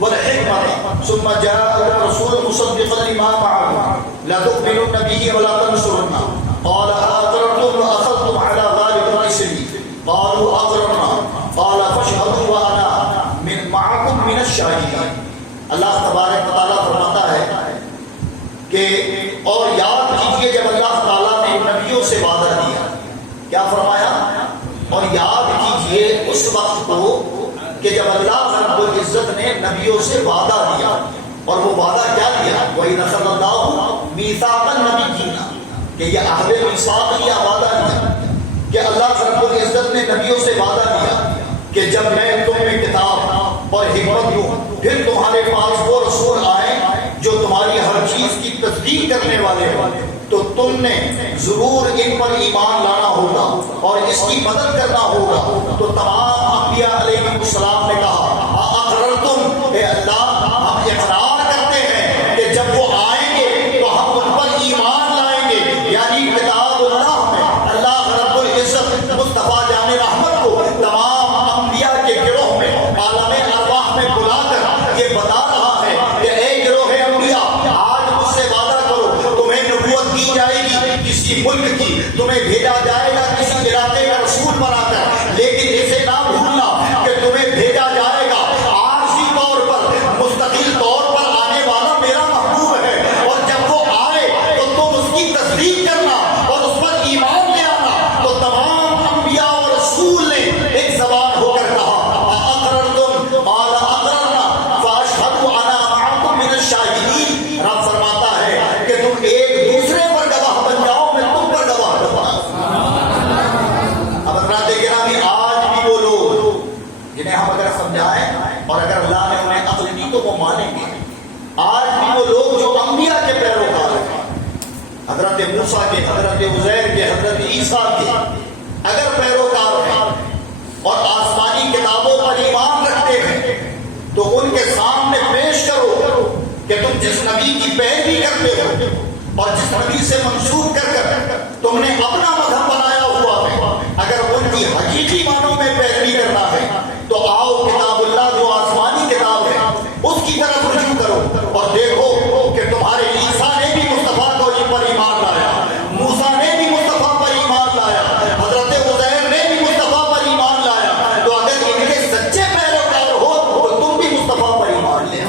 وَالْحِكْمَةِ ثُمَّ جَاءَكُمْ رَسُولٌ مُصَدِّقٌ لِّمَا مَعَكُمْ لَتُؤْمِنُنَّ بِهِ وَلَتَنصُرُنَّهُ قَالَ أَأَقْرَرْتُمْ وَأَخَذْتُمْ عَلَىٰ ذَلِكُمْ إِصْرِي قَالُوا أَقْرَرْنَا قَالَ فَاشْهَدُوا وَأَنَا مَعَكُمْ مِنَ الشَّاهِدِينَ. اللہ تبارک و تعالیٰ فرماتا ہے کہ اور یاد کیجئے جب اللہ تعالیٰ نے نبیوں سے وعدہ دیا. کیا فرمایا؟ اور یاد کیجئے اس وقت کو کہ جب اللہ رب العزت نے نبیوں سے وعدہ دیا. اور وہ وعدہ کیا دیا؟ وَإِذَا أَخَذَ اللَّهُ مِيثَاقَ النَّبِيِّينَ کہ یہ عہد میثاق لیا، وعدہ دیا کہ اللہ رب العزت نے نبیوں سے وعدہ دیا کہ جب میں تم میں کتاب اور حکمت دوں پھر تمہارے پاس وہ رسول آئے جو تمہاری ہر چیز کی تصدیق کرنے والے ہوں تو تم نے ضرور ان پر ایمان لانا ہوگا اور اس کی مدد کرنا ہوگا. تو تمام انبیاء علیہ السلام نے کہا اقررتم اے اللہ ہم اقرار کرتے ہیں کہ جب وہ آئیں گے تو ہم ان پر ایمان لائیں گے. یعنی کتاب اللہ میں اللہ رب العزت مصطفیٰ جان رحمت کو تمام انبیاء کے گروہ میں عالم ارواح میں بلا کر یہ بتا رہا ہے کہ اے گروہ انبیاء آج مجھ سے وعدہ کرو تمہیں نبوت دی جائے گی کسی ملک کی، تمہیں بھیجا جائے گا کسی علاقے کا رسول بنا کر، لیکن اسے نہ بھولنا کہ تمہیں بھیجا جائے گا عارضی طور پر، مستقل طور پر آنے والا میرا محبوب ہے، اور جب وہ آئے تو تم اس کی تصدیق کرنا اور اس پر ایمان لے آنا۔ تو تمام انبیاء اور رسول نے ایک زبان ہو کر کہا اقررتم قال اقررنا فاشهد انا معكم من الشاهدين۔ رب فرماتا ہے کہ تم ایک دوسرے پر گواہ بن جاؤ، میں تم پر گواہ بنوں۔ اب حضرات گرامی، آج بھی وہ لوگ جنہیں ہم اگر سمجھائیں اور اگر اللہ نے انہیں عقل دی تو وہ مانیں گے، آج بھی وہ لوگ جو انبیاء کے پیروکار ہیں، حضرت موسیٰ کے، حضرت عزیر کے، حضرت عیسیٰ کے اگر پیروکار ہیں اور آسمانی کتابوں پر ایمان رکھتے ہیں تو ان کے سامنے پیش کرو کہ تم جس نبی کی پیروی کرتے ہو اور جس نبی سے منسوب کر کر تم نے اپنا مذہب بنایا ہوا ہے، اگر ان کی حقیقی معنوں میں پیروی کرنا ہے تو آؤ کتاب اللہ جو آسمانی کتاب ہے اس کی طرف رجوع کرو اور دیکھو کہ تمہارے عیسیٰ نے بھی مصطفیٰ کو پر ایمان لایا، موسیٰ نے بھی مصطفیٰ پر ایمان لایا، حضرت عزیر نے بھی مصطفیٰ پر ایمان لایا، تو اگر ان کے سچے پیروکار ہو تو تم بھی مصطفیٰ پر ایمان لے۔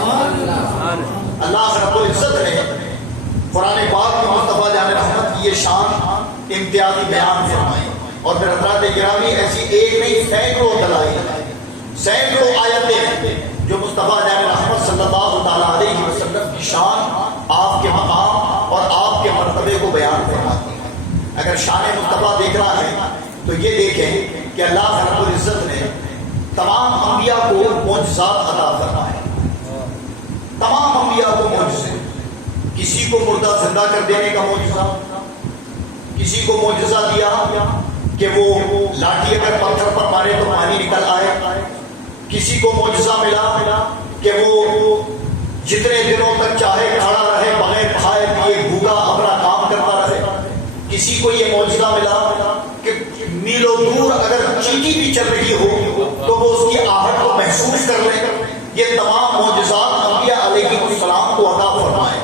اللہ رب العزت نے قرآن پاک میں مصطفیٰ جان رحمت کی یہ شان امتیازی بیان فرمائی، اور پھر حضرات گرامی ایسی ایک نہیں سینکڑوں دلائل، سینکڑوں آیتیں ہیں جو مصطفیٰ جان رحمت صلی اللہ تعالیٰ علیہ وسلم کی شان، آپ کے مقام اور آپ کے مرتبے کو بیان فرماتی ہے۔ اگر شان مصطفیٰ دیکھنا ہے تو یہ دیکھیں کہ اللہ رب العزت نے تمام انبیاء کو معجزات عطا فرمائے، تمام انبیاء کو معجزے، کسی کو مردہ زندہ کر دینے کا معجزہ، کسی کو معجزہ دیا کہ وہ لاٹھی اگر پتھر پر مارے تو پانی نکل آئے، کسی کو معجزہ ملا کہ وہ جتنے دنوں تک چاہے کھڑا رہے بغیر کھائے پیے بھوکا اپنا کام کرتا رہے، کسی کو یہ معجزہ ملا کہ میلوں دور اگر چیٹی بھی چل رہی ہو تو وہ اس کی آہٹ کو محسوس کر لے۔ یہ تمام معجزات انبیاء علیہ السلام کو عطا فرمائے،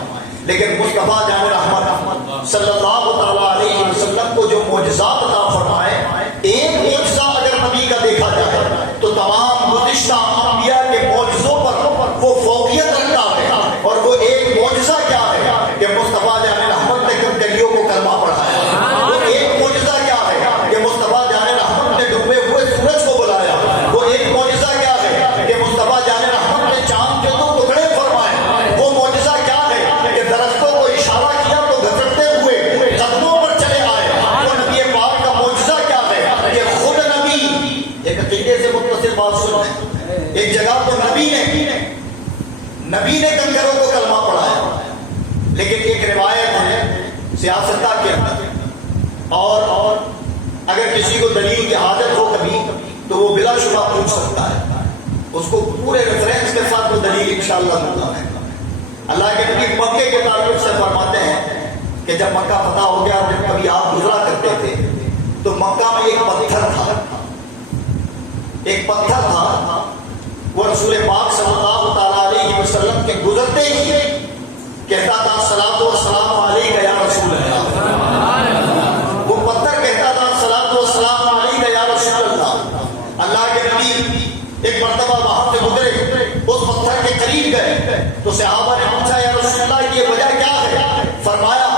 لیکن مصطفیٰ جان رحمت صلی اللہ تعالیٰ علیہ وسلم کو جو معجزات عطا فرمائے، ایک معجزہ اگر نبی کا دیکھا جائے تو تمام گزشتہ انبیاء کے معجزوں پر وہ فوقیت رکھتا ہے، اور وہ ایک معجزہ کیا ہے کہ مصطفیٰ جان رحمت نے گدریوں کو کلمہ پڑھایا، وہ ایک معجزہ کیا ہے کہ مصطفیٰ جان رحمت نے ڈوبے ہوئے سورج کو بلایا، وہ ایک معجزہ کیا ہے کہ مصطفیٰ جان رحمت نے چاند کے 2 ٹکڑے فرمائے، وہ معجزہ کیا ہے کہ درختوں کو اشارہ کیا تو گھسٹتے ہوئے قدموں پر چلے آئے، وہ نبی پاک کا معجزہ کیا ہے کہ خود نبی، ایک عقیدے سے متصل بات سنیں، ایک جگہ تو نبی نے کنگروں کو کلمہ پڑھایا، لیکن ایک روایت ہے سیاستہ کے اندر، اور اگر کسی کو دلیل کی حاجت ہو کبھی تو وہ بلا شبہ پوچھ سکتا ہے، اس کو پورے ریفرنس کے ساتھ وہ دلیل انشاءاللہ ملتا ہے۔ اللہ کے نبی مکے کے تعلق سے فرماتے ہیں کہ جب مکہ فتح ہو گیا، جب کبھی آپ گزرا کرتے تھے تو مکہ میں ایک پتھر تھا، وہ رسول پاک صلی اللہ تعالیٰ علیہ وسلم کے گزرتے ہی کہتا تھا الصلاۃ والسلام علیک یا رسول اللہ، وہ پتھر کہتا تھا الصلاۃ والسلام علیک یا رسول اللہ۔ اللہ کے نبی ایک مرتبہ وہاں سے گزرے، اس پتھر کے قریب گئے تو صحابہ نے پوچھا یا رسول اللہ یہ وجہ کیا ہے؟ فرمایا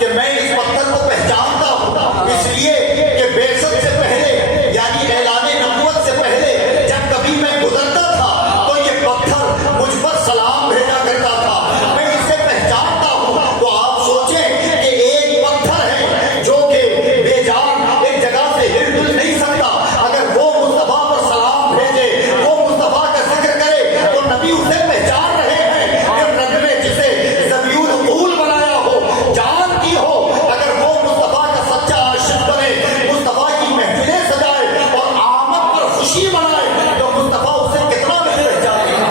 کہ میں اس پتھر کو پہچانتا ہوں، اس لیے کہ بعثت سے پہلے یعنی اعلان نبوت سے پہلے جب کبھی میں گزرتا تھا تو یہ پتھر مجھ پر سلام بھیجا کرتا تھا، میں اسے پہچانتا ہوں۔ تو آپ سوچیں کہ ایک پتھر ہے جو کہ بے جان ایک جگہ سے ہل ڈل نہیں سکتا، اگر وہ مصطفیٰ پر سلام بھیجے، وہ مصطفیٰ کا ذکر کرے تو نبی اسے پہچان رہے ہیں کہ رب نے جسے ذبیح العقول بنایا ہو، جان کی ہو، اگر وہ مصطفیٰ کا سچا عاشق بنے، مصطفیٰ کی محفلیں سجائے اور آمد پر خوشی منائے تو مصطفیٰ اسے کتنا بہتر جانے گا۔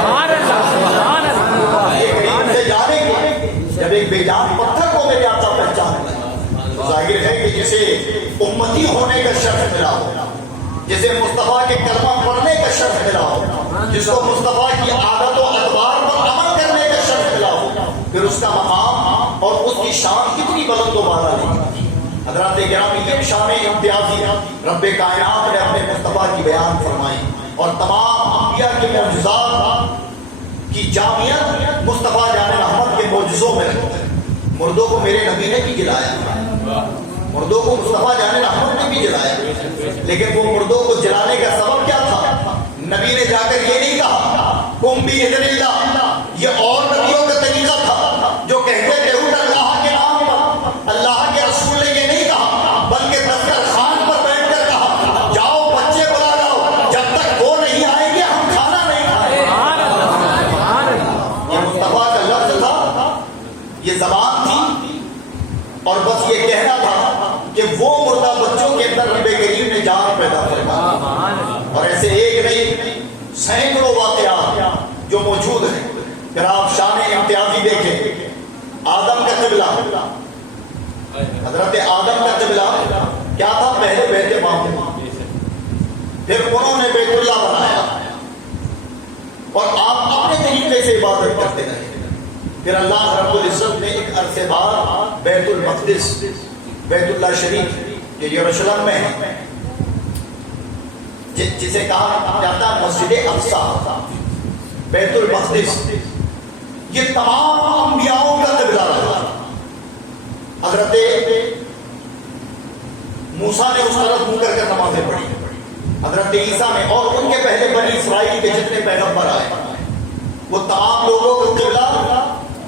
ایک قریب سے جانے گے، جب ایک بے جان پتھر کو میرے آقا پہچان لے تو ظاہر ہے کہ جسے امتی ہونے کا شرف ملا ہو، جسے مصطفیٰ کے کلمہ پڑھنے کا شرف ملا ہو، جس کو مصطفیٰ کی عادت و ادوار پر عمل کرنے کا شرف ملا ہو، پھر اس کا مقام اور اس کی شان کتنی بلند و بالا نہیں۔ حضرات گرامی یہ شان امتیازی رب کائنات نے اپنے مصطفیٰ کی بیان فرمائی، اور تمام انبیاء کے معجزات کی جامعیت مصطفیٰ جان رحمت کے معجزوں میں رکھتے ہیں۔ مردوں کو میرے نبی نے بھی جلایا، مردوں کو مصطفیٰ جان رحمت نے بھی جلایا، لیکن وہ مردوں کو جلانے کا سبب کیا تھا؟ نبی نے جا کر یہ نہیں کہا قم بإذن اللہ، یہ اور نبیوں کا طریقہ تھا جو کہتے تھے اللہ کے نام پر۔ اللہ کے رسول نے یہ نہیں کہا، بلکہ دسترخوان پر بیٹھ کر کہا جاؤ بچے بلا لاؤ، جب تک وہ نہیں آئیں گے ہم کھانا نہیں کھائیں گے۔ یہ مصطفیٰ کا لفظ تھا، یہ زبان تھی، اور بس یہ کہنا تھا کہ وہ مردہ بچوں کے اندر رب کریم نے جان پیدا فرمائی۔ اور ایسے ایک نہیں سینکڑوں واقعات جو موجود ہیں۔ پھر آپ شان امتیازی دیکھیں، آدم کا قبلہ، حضرت آدم کا قبلہ کیا تھا؟ پہلے بیت معمور، پھر انہوں نے بیت اللہ بنایا، اور آپ اپنے طریقے سے عبادت کرتے رہے۔ پھر اللہ رب العزت نے ایک عرصے بعد بیت المقدس، بیت اللہ شریف جو یروشلم میں ہے، جسے کہا جاتا ہے مسجد اقصیٰ، بیت المقدس، یہ تمام انبیاؤں کا قبلہ رہا۔ حضرت موسیٰ نے اس طرف منہ کر نمازیں پڑھی، حضرت عیسیٰ نے، اور ان کے پہلے بنی اسرائیل کے جتنے پیغمبر آئے، وہ تمام لوگوں کا قبلہ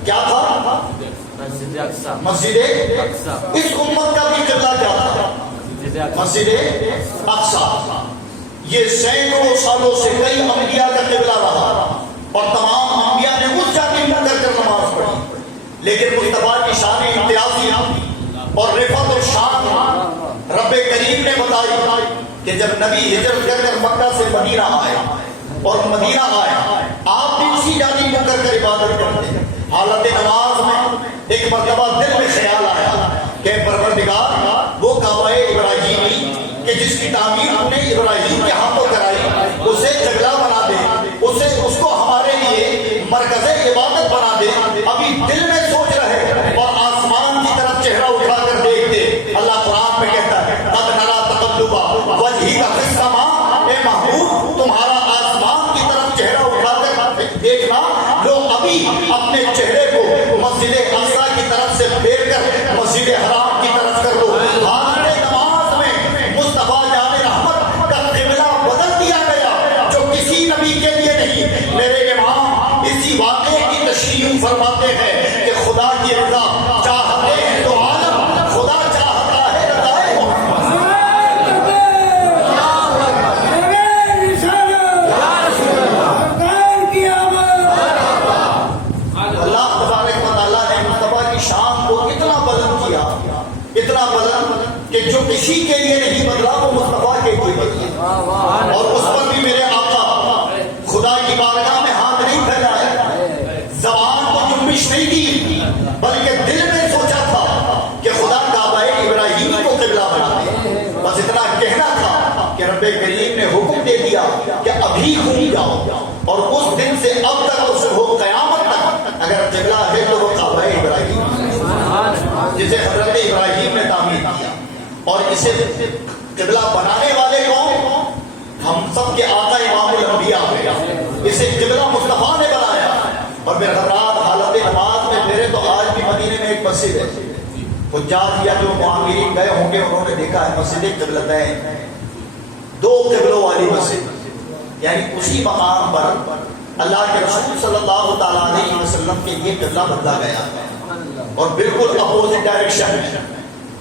کیا تھا؟ مسجد اقصیٰ۔ اس امت کا بھی قبلہ کیا تھا؟ مسجد اقصیٰ۔ یہ سینکڑوں سالوں سے کئی انبیاء کا قبلہ رہا، اور تمام انبیاء نے اس جگہ منہ کر نماز پڑھی، لیکن مصطفیٰ کی شان امتیازی اور رفعت و شان رب کریم نے بتائی کہ جب نبی ہجرت کر مکہ سے مدینہ آئے، اور مدینہ آئے آپ بھی اسی جگہ منہ کر عبادت کرتے ہیں۔ حالت نماز میں ایک مرتبہ دل میں خیال آیا کہ پروردگار، وہ کعبہ ابراہیمی کہ جس کی تعمیر ہم نے ابراہیم کے ہاتھوں کرائی، اسے جگلا بنا دے، اس کو ہمارے لیے مرکز عبادت بنا دے۔ ابھی دل میں سوچ رہے اور آسمان کی طرف چہرہ اٹھا کر دیکھتے، اللہ قرآن میں کہتا ہے قد نرا تقلب وجہک فی السماء، اے محبوب تمہارا آسمان کی طرف چہرہ اٹھا کر دیکھنا، لو ابھی اپنے چہرے کو مسجد اقصیٰ کی طرف سے پھیر کر مسجد حرام کی طرف کر دو۔ حالت نماز میں مصطفیٰ جان رحمت کا قبلہ بدل دیا گیا، جو کسی نبی کے لیے نہیں۔ میرے امام اسی واقعے کی تشریح فرماتے ہیں کہ خدا کی رضا چاہتے ہیں تو عالم خدا چاہتا ہے رضائے محمد۔ اللہ تبارک و تعالیٰ نے مصطفیٰ کی شان کو اتنا بلند کیا، اتنا بلند کہ جو کسی کے لیے نہیں بدلا وہ مصطفیٰ کے لیے بدلا، اور اس پر بھی میرے آقا خدا کی بارگاہ میں ہاتھ نہیں پھیلایا، زبان کو جنبش نہیں دی، بلکہ دل میں سوچا تھا کہ خدا کعبہ ابراہیم کو قبلہ بنا دے۔ بس اتنا کہنا تھا کہ رب کریم نے حکم دے دیا کہ ابھی گھوم جاؤ، اور اس دن سے اب تک اس ہو قیامت تک اگر قبلہ ہے تو وہ کعبہ ابراہیم جسے حضرت ابراہیم نے تعمیر کیا۔ اور اسے قبلہ بنانے والے کون؟ ہم سب کے آقا امام الانبیاء ہیں، اسے قبلہ مصطفیٰ نے بنایا۔ اور پھر حضرات حالت نماز میں پھرے تو آج بھی مدینے میں ایک مسجد ہے، حجاج یا جو معامرین گئے ہوں گے انہوں نے دیکھا ہے مسجد قبلتین، دو قبلوں والی مسجد، یعنی اسی مقام پر اللہ کے رسول صلی اللہ تعالیٰ علیہ وسلم کے لیے قبلہ بدلا گیا ہے، اور بالکل اپوزٹ ڈائریکشن ہے۔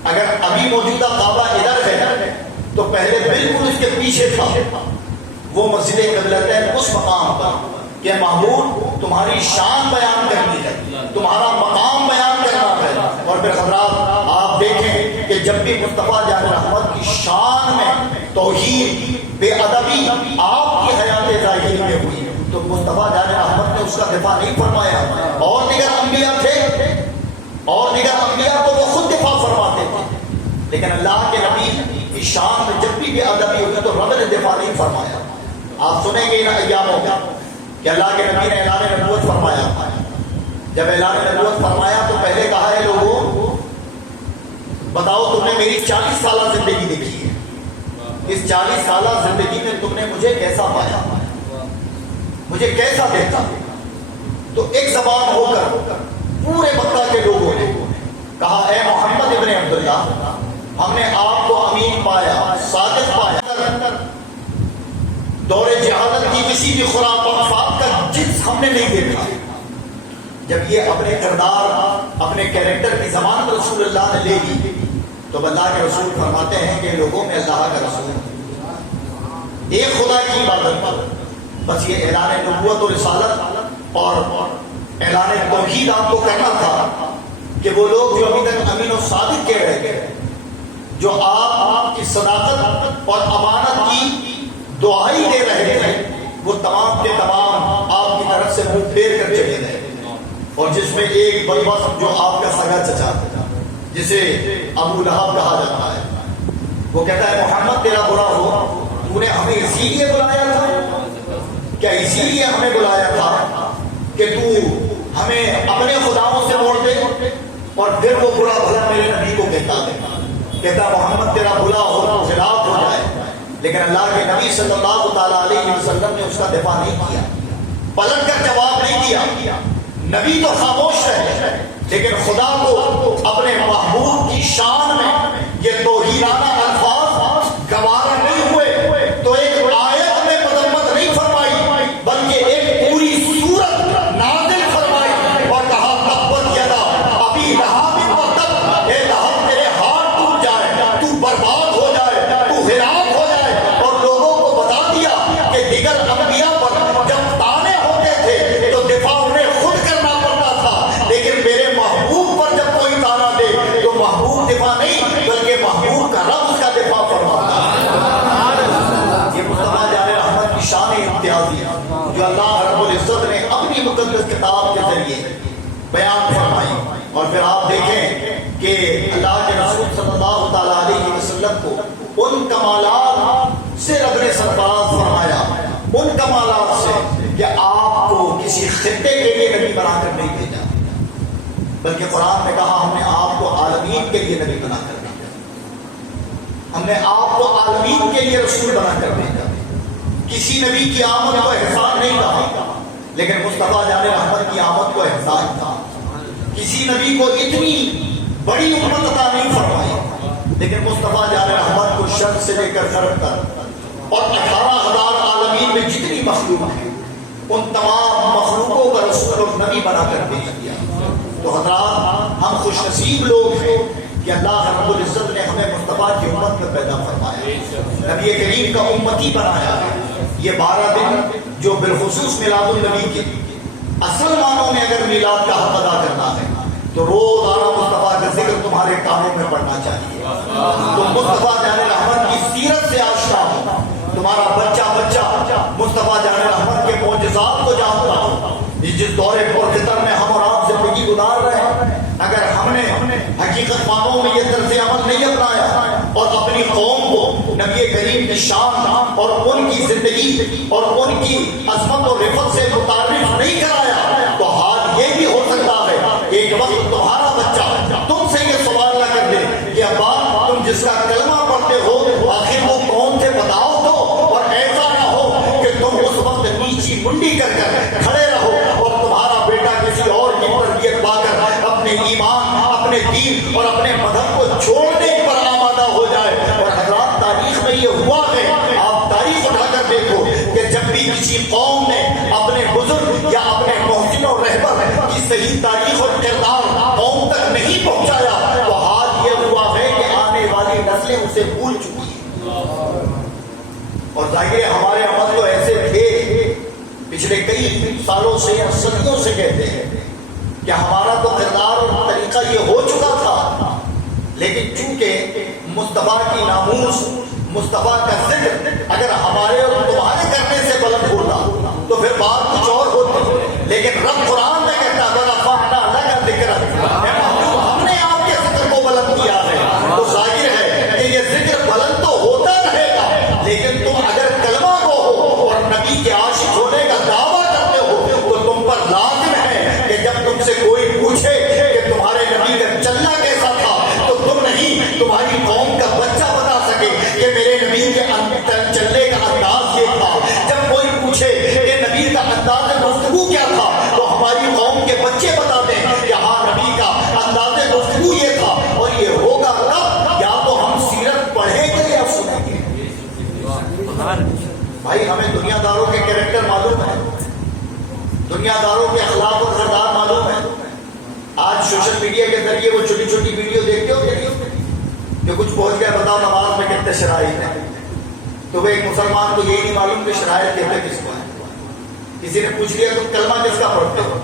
اگر ابھی موجودہ کعبہ ادھر ہے تو پہلے بالکل اس کے پیچھے تھا وہ مسجد قبلتین، اس مقام پر کہ محبوب تمہاری شان بیان کرنی ہے، تمہارا مقام بیان کرنا ہے۔ اور پھر حضرات آپ دیکھیں کہ جب بھی مصطفیٰ جان رحمت کی شان میں توہین، بے ادبی آپ کی حیات ظاہری میں ہوئی تو مصطفیٰ جان رحمت نے اس کا دفاع نہیں فرمایا۔ اور دیگر انبیاء تھے، اور دیگر انبیاء کو وہ خود دفاع فرماتے تھے، لیکن اللہ کے نبی کی شان میں جب بھی بے ادبی ہوئی تو رب نے دفاع نہیں فرمایا۔ آپ سنیں گے ان ایاموں کا کہ اللہ کے نبی نے اعلان نبوت فرمایا۔ جب اعلان نبوت فرمایا تو پہلے کہا ہے لوگوں بتاؤ تم نے میری 40 سالہ زندگی دیکھی ہے، اس 40 سالہ زندگی میں تم نے مجھے کیسا پایا، مجھے کیسا دیکھا؟ تو ایک زبان ہو کر پورے مکہ کے لوگوں نے کہا اے محمد ابن عبداللہ، ہم نے آپ کو امین پایا، صادق پایا، دور جہالت کی کسی بھی خرافات کا جنس ہم نے نہیں دیکھا۔ جب یہ اپنے کردار، اپنے کیریکٹر کی ضمانت رسول اللہ نے لے لی تو اللہ کے رسول فرماتے ہیں کہ لوگوں میں اللہ کا رسول ایک خدا کی عبادت پر، بس یہ اعلان نبوت و رسالت اور اعلان توحید آپ کو کرنا تھا کہ وہ لوگ جو ابھی تک امین و صادق کہہ رہے تھے، جو آپ کی صداقت اور امانت کی دعائی دے رہے تھے، وہ تمام کے تمام آپ کی طرف سے منہ پھیر کر چلے گئے، اور جس میں ایک بدبخت جو آپ کا سگا چچا جسے ابو لہب کہا جاتا ہے، وہ کہتا ہے محمد تیرا برا ہو، تو نے ہمیں اسی لیے بلایا تھا؟ کیا اسی لیے ہمیں بلایا تھا کہ تو ہمیں اپنے خداؤں سے موڑ دے؟ اور پھر وہ برا بھلا میرے نبی کو کہتا محمد تیرا بھلا ہو، خلاف ہو جائے، لیکن اللہ کے نبی صلی اللہ تعالیٰ علیہ وسلم نے اس کا دفاع نہیں کیا، پلٹ کر جواب نہیں دیا۔ نبی تو خاموش ہے، لیکن خدا کو اپنے محبوب کی شان میں یہ توہینانہ الفاظ گوارا نہیں ہوئے تو ایک آیت میں مذمت نہیں فرمائی، بلکہ ایک پوری سورت نازل فرمائی اور کہا تبت یدا ابی لہب وتب، اے لہب تیرے ہاتھ ٹوٹ جائے، تو برباد ہو جائے، تو ہلاک ہو جائے، اور لوگوں کو بتا دیا کہ دیگر انبیاء پر جب تانے ہوتے تھے تو دفاع انہیں خود کرنا پڑتا تھا، لیکن میرے محبوب پر جب کوئی تانا دے تو محبوب دفاع نہیں بلکہ محبوب کا رب اس کا دفاع فرماتا ہے۔ یہ مصطفیٰ جان رحمت کی شان امتیازی جو اللہ رب العزت نے اپنی مقدس کتاب کے ذریعے بیان فرمائی، اور پھر آپ دیکھیں کہ اللہ کے رسول صلی اللہ تعالیٰ علیہ وسلم کو ان کمالات سے رب نے سرفراز فرمایا، ان کمالات سے کہ آپ کو کسی خطے کے لیے نبی بنا کر نہیں بھیجا، بلکہ قرآن نے کہا ہم نے آپ کو عالمین کے لیے نبی بنا کر بھیجا، ہم نے آپ کو عالمین کے لیے رسول بنا کر بھیجا۔ کسی نبی کی آمد کو احسان نہیں کہا، لیکن مصطفیٰ جان رحمت کی آمد کو احسان تھا۔ کسی نبی کو اتنی بڑی امت عطا نہیں فرمائی، لیکن مصطفیٰ جان رحمت کو شرق سے لے کر غرب تک اور 18,000 عالمین میں جتنی مخلوق ہیں ان تمام مخلوقوں کا رسول اور نبی بنا کر بھیج دیا۔ تو حضرات ہم خوش نصیب لوگ ہیں کہ اللہ رب العزت نے ہمیں مصطفیٰ کی امت میں پیدا فرمایا، نبی کریم کا امتی بنایا ہے۔ یہ 12 دن جو بالخصوص میلاد النبی کے اصل معنوں میں اگر میلاد کا حق ادا کرنا ہے تو روزانہ مصطفیٰ کا ذکر تمہارے کانوں میں پڑنا چاہیے، تم مصطفیٰ جان رحمت کی سیرت سے آشنا ہو، تمہارا بچہ مصطفیٰ جان رحمت کے معجزات کو جانتا ہو۔ جس دور پرفتن میں ہم اور آپ زندگی گزار رہے ہیں، اگر ہم نے حقیقت معنوں میں یہ طرز عمل نہیں اپنایا اور اپنی قوم کو نبی کریم کی شان اور ان کی زندگی اور ان کی عظمت اور رفت سے متعارف نہیں کرایا تو حال یہ بھی ہو سکتا ہے ایک وقت تمہارا بچہ تم سے یہ سوال نہ کر دے کہ ابا تم جس کا کلمہ پڑھتے ہو آخر وہ کون سے بتاؤ تو، اور ایسا نہ ہو کہ تم اس وقت نیچی منڈی کر کھڑے رہو اور تمہارا بیٹا کسی اور کی تربیت پا کر اپنے ایمان، اپنے دین اور اپنے مذہب کو چھوڑنے پر آمادہ ہو جائے۔ اور حضرات تاریخ میں یہ ہوا ہے، آپ تاریخ اٹھا کر دیکھو کہ جب بھی کسی قوم نے اپنے بزرگ یا اپنے محسن و رہبر کی صحیح تاریخ اور کردار قوم تک نہیں پہنچایا تو حال یہ ہوا ہے کہ آنے والی نسلیں اسے بھول چکی ہیں۔ اور ظاہر ہمارے عمل تو ایسے تھے، پچھلے کئی سالوں سے یا صدیوں سے کہتے ہیں کہ ہمارا تو کردار اور طریقہ یہ ہو چکا تھا، لیکن چونکہ مصطفیٰ کی ناموس، مصطفیٰ کا ذکر اگر ہمارے اور تمہارے کرنے سے بلند ہوتا تو پھر بات کچھ اور ہوتی، لیکن رب قرآن میں کہتا ہے رفعنا لک ذکرک، ہم نے آپ کے ذکر کو بلند کیا ہے۔ تو ظاہر ہے کہ یہ ذکر بلند تو ہوتا رہے گا، لیکن تم اگر کلمہ کو ہو اور نبی کے عاشق ہونے کا دعویٰ کرتے ہو تو تم پر لازم ہے کہ جب تم سے کوئی پوچھے کہ تمہارے نبی کا چلنا کیسا تھا تو تم نہیں، تمہاری گفتگو یہ تھا اور یہ ہوگا کب؟ یا تو ہم سیرت پڑھیں گے یا سنیں گے. بھائی ہمیں دنیا داروں کے کیریکٹر معلوم ہے, دنیا داروں کے اخلاق اور کردار معلوم ہے. آج سوشل میڈیا کے ذریعے وہ چھوٹی چھوٹی ویڈیو دیکھتے ہو کہ کچھ پہنچ گیا, بتاؤ نماز میں کتنے شرائط ہیں. تو وہ ایک مسلمان کو یہی نہیں معلوم کہ شرائط کہتے کس کو ہے. کسی نے پوچھ لیا تم کلمہ کس کا پڑھتے ہو,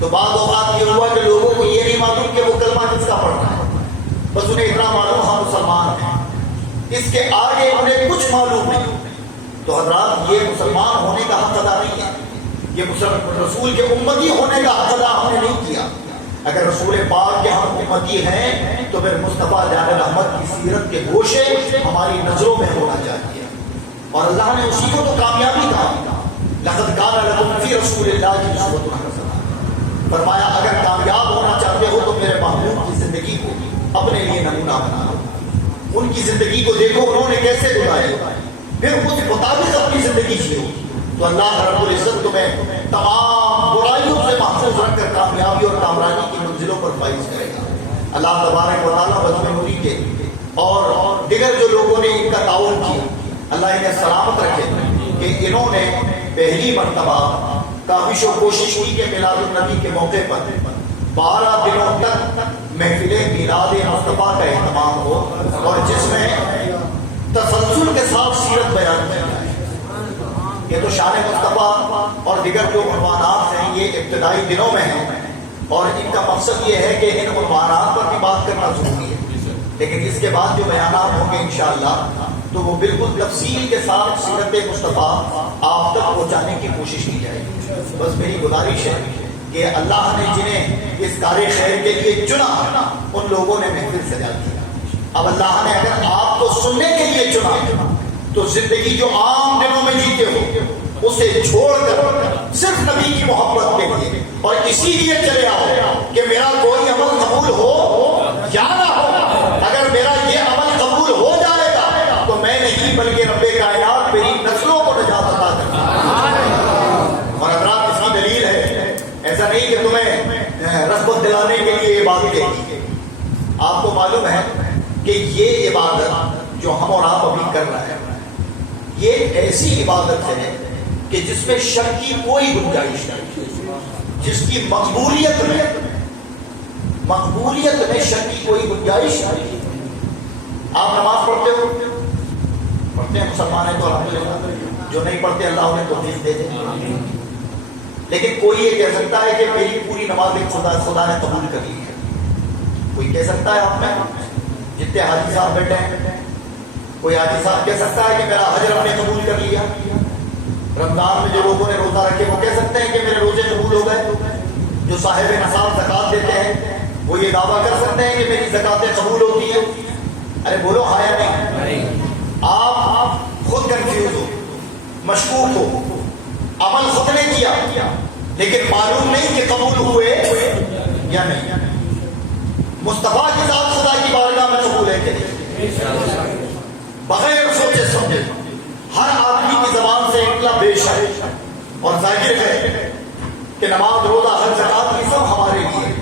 تو بعض اوقات یہ ہوا کہ لوگوں کو یہ نہیں معلوم کہ وہ کلمہ کس کا پڑھنا ہے, بس انہیں اتنا معلوم ہم مسلمان ہیں, اس کے آگے انہیں کچھ معلوم نہیں. تو حضرات یہ مسلمان ہونے کا حق ادا نہیں ہے, یہ رسول کے امتی ہونے کا حق ادا ہم نے نہیں کیا. اگر رسول پاک کے ہم امتی ہیں تو پھر مصطفیٰ جان رحمت کی سیرت کے گوشے ہماری نظروں میں ہونا چاہیے. اور اللہ نے اسی کو تو کامیابی کہا, لقد کان لکم فی رسول اللہ اسوۃ حسنہ. فرمایا اگر کامیاب ہونا چاہتے ہو تو میرے محبوب کی زندگی کو اپنے لیے نمونہ بناؤ. ان کی زندگی کو دیکھو انہوں نے کیسے گزاری, پھر اس مطابق اپنی زندگی جیو, تو اللہ رب العزت تمہیں تمام برائیوں سے محفوظ رکھ کر کامیابی اور کامرانی کی منزلوں پر فائز کرے گا. اللہ تبارک و تعالیٰ بزم نوری کے اور دیگر جو لوگوں نے ان کا تعاون کیا, اللہ انہیں سلامت رکھے کہ انہوں نے پہلی مرتبہ کاوش و کوشش کی کہ میلاد النبی کے موقع پر 12 دنوں تک محفل میلاد مصطفیٰ کا اہتمام ہو, اور جس میں تسلسل کے ساتھ سیرت بیان کی جائے. یہ تو شان مصطفیٰ اور دیگر جو عنوانات ہیں یہ ابتدائی دنوں میں ہیں, اور ان کا مقصد یہ ہے کہ ان عنوانات پر بھی بات کرنا ضروری ہے, لیکن اس کے بعد جو بیانات ہوں گے انشاءاللہ تو وہ بالکل تفصیل کے ساتھ سیرت مصطفیٰ آپ تک پہنچانے کی کوشش کی جائے گی. بس میری گزارش ہے کہ اللہ نے جنہیں اس کار خیر کے لیے چنا ان لوگوں نے محفل سجا دیا. اب اللہ نے اگر آپ کو سننے کے لیے چنا تو زندگی جو عام دنوں میں جیتے ہو اسے چھوڑ کر صرف نبی کی محبت کے لیے اور اسی لیے چلے آؤ کہ میرا کوئی عمل قبول ہو یا نہ ہو, اگر میرا یہ عمل قبول ہو جائے گا تو میں نہیں بلکہ رب کائنات میری نسلوں کو نجات عطا کرتا ہے. اور حضرات اس کی دلیل ہے, ایسا نہیں کہ تمہیں رغبت دلانے کے لیے یہ بات کہی. آپ کو معلوم ہے کہ یہ عبادت جو ہم اور آپ ابھی کر رہے ہیں یہ ایسی عبادت ہے کہ جس میں شک کی کوئی گنجائش نہیں, جس کی مقبولیت میں شک کی کوئی گنجائش نہیں. آپ نماز پڑھتے ہو, پڑھتے ہیں مسلمان ہیں تو الحمدللہ, جو نہیں پڑھتے اللہ انہیں توفیق دے دے. لیکن کوئی یہ کہہ سکتا ہے کہ میری پوری نماز خدا نے قبول کر لی ہے. کوئی کہہ سکتا ہے آپ میں جتنے حاجی صاحب بیٹھے ہیں, کوئی حاجی صاحب کہہ سکتا ہے کہ میرا حج رب نے قبول کر لیا. رمضان میں جو لوگوں نے روزہ رکھے وہ کہہ سکتے ہیں کہ میرے روزے قبول ہو گئے. جو صاحب نصاب زکات دیتے ہیں وہ یہ دعویٰ کر سکتے ہیں کہ میری زکاتیں قبول ہوتی ہیں. ارے بولو ہاں یا نہیں. آپ خود کنفیوز ہو, مشکوک ہو, عمل خود نے کیا لیکن معلوم نہیں کہ قبول ہوئے یا نہیں. مصطفیٰ کی ذات خدا کی بارگاہ میں قبول ہے کہ نہیں, بغیر سوچے سمجھے ہر آدمی کی زبان سے نکلا بے شک اور ظاہر ہے کہ نماز روزہ حج زکات کی سب ہمارے لیے,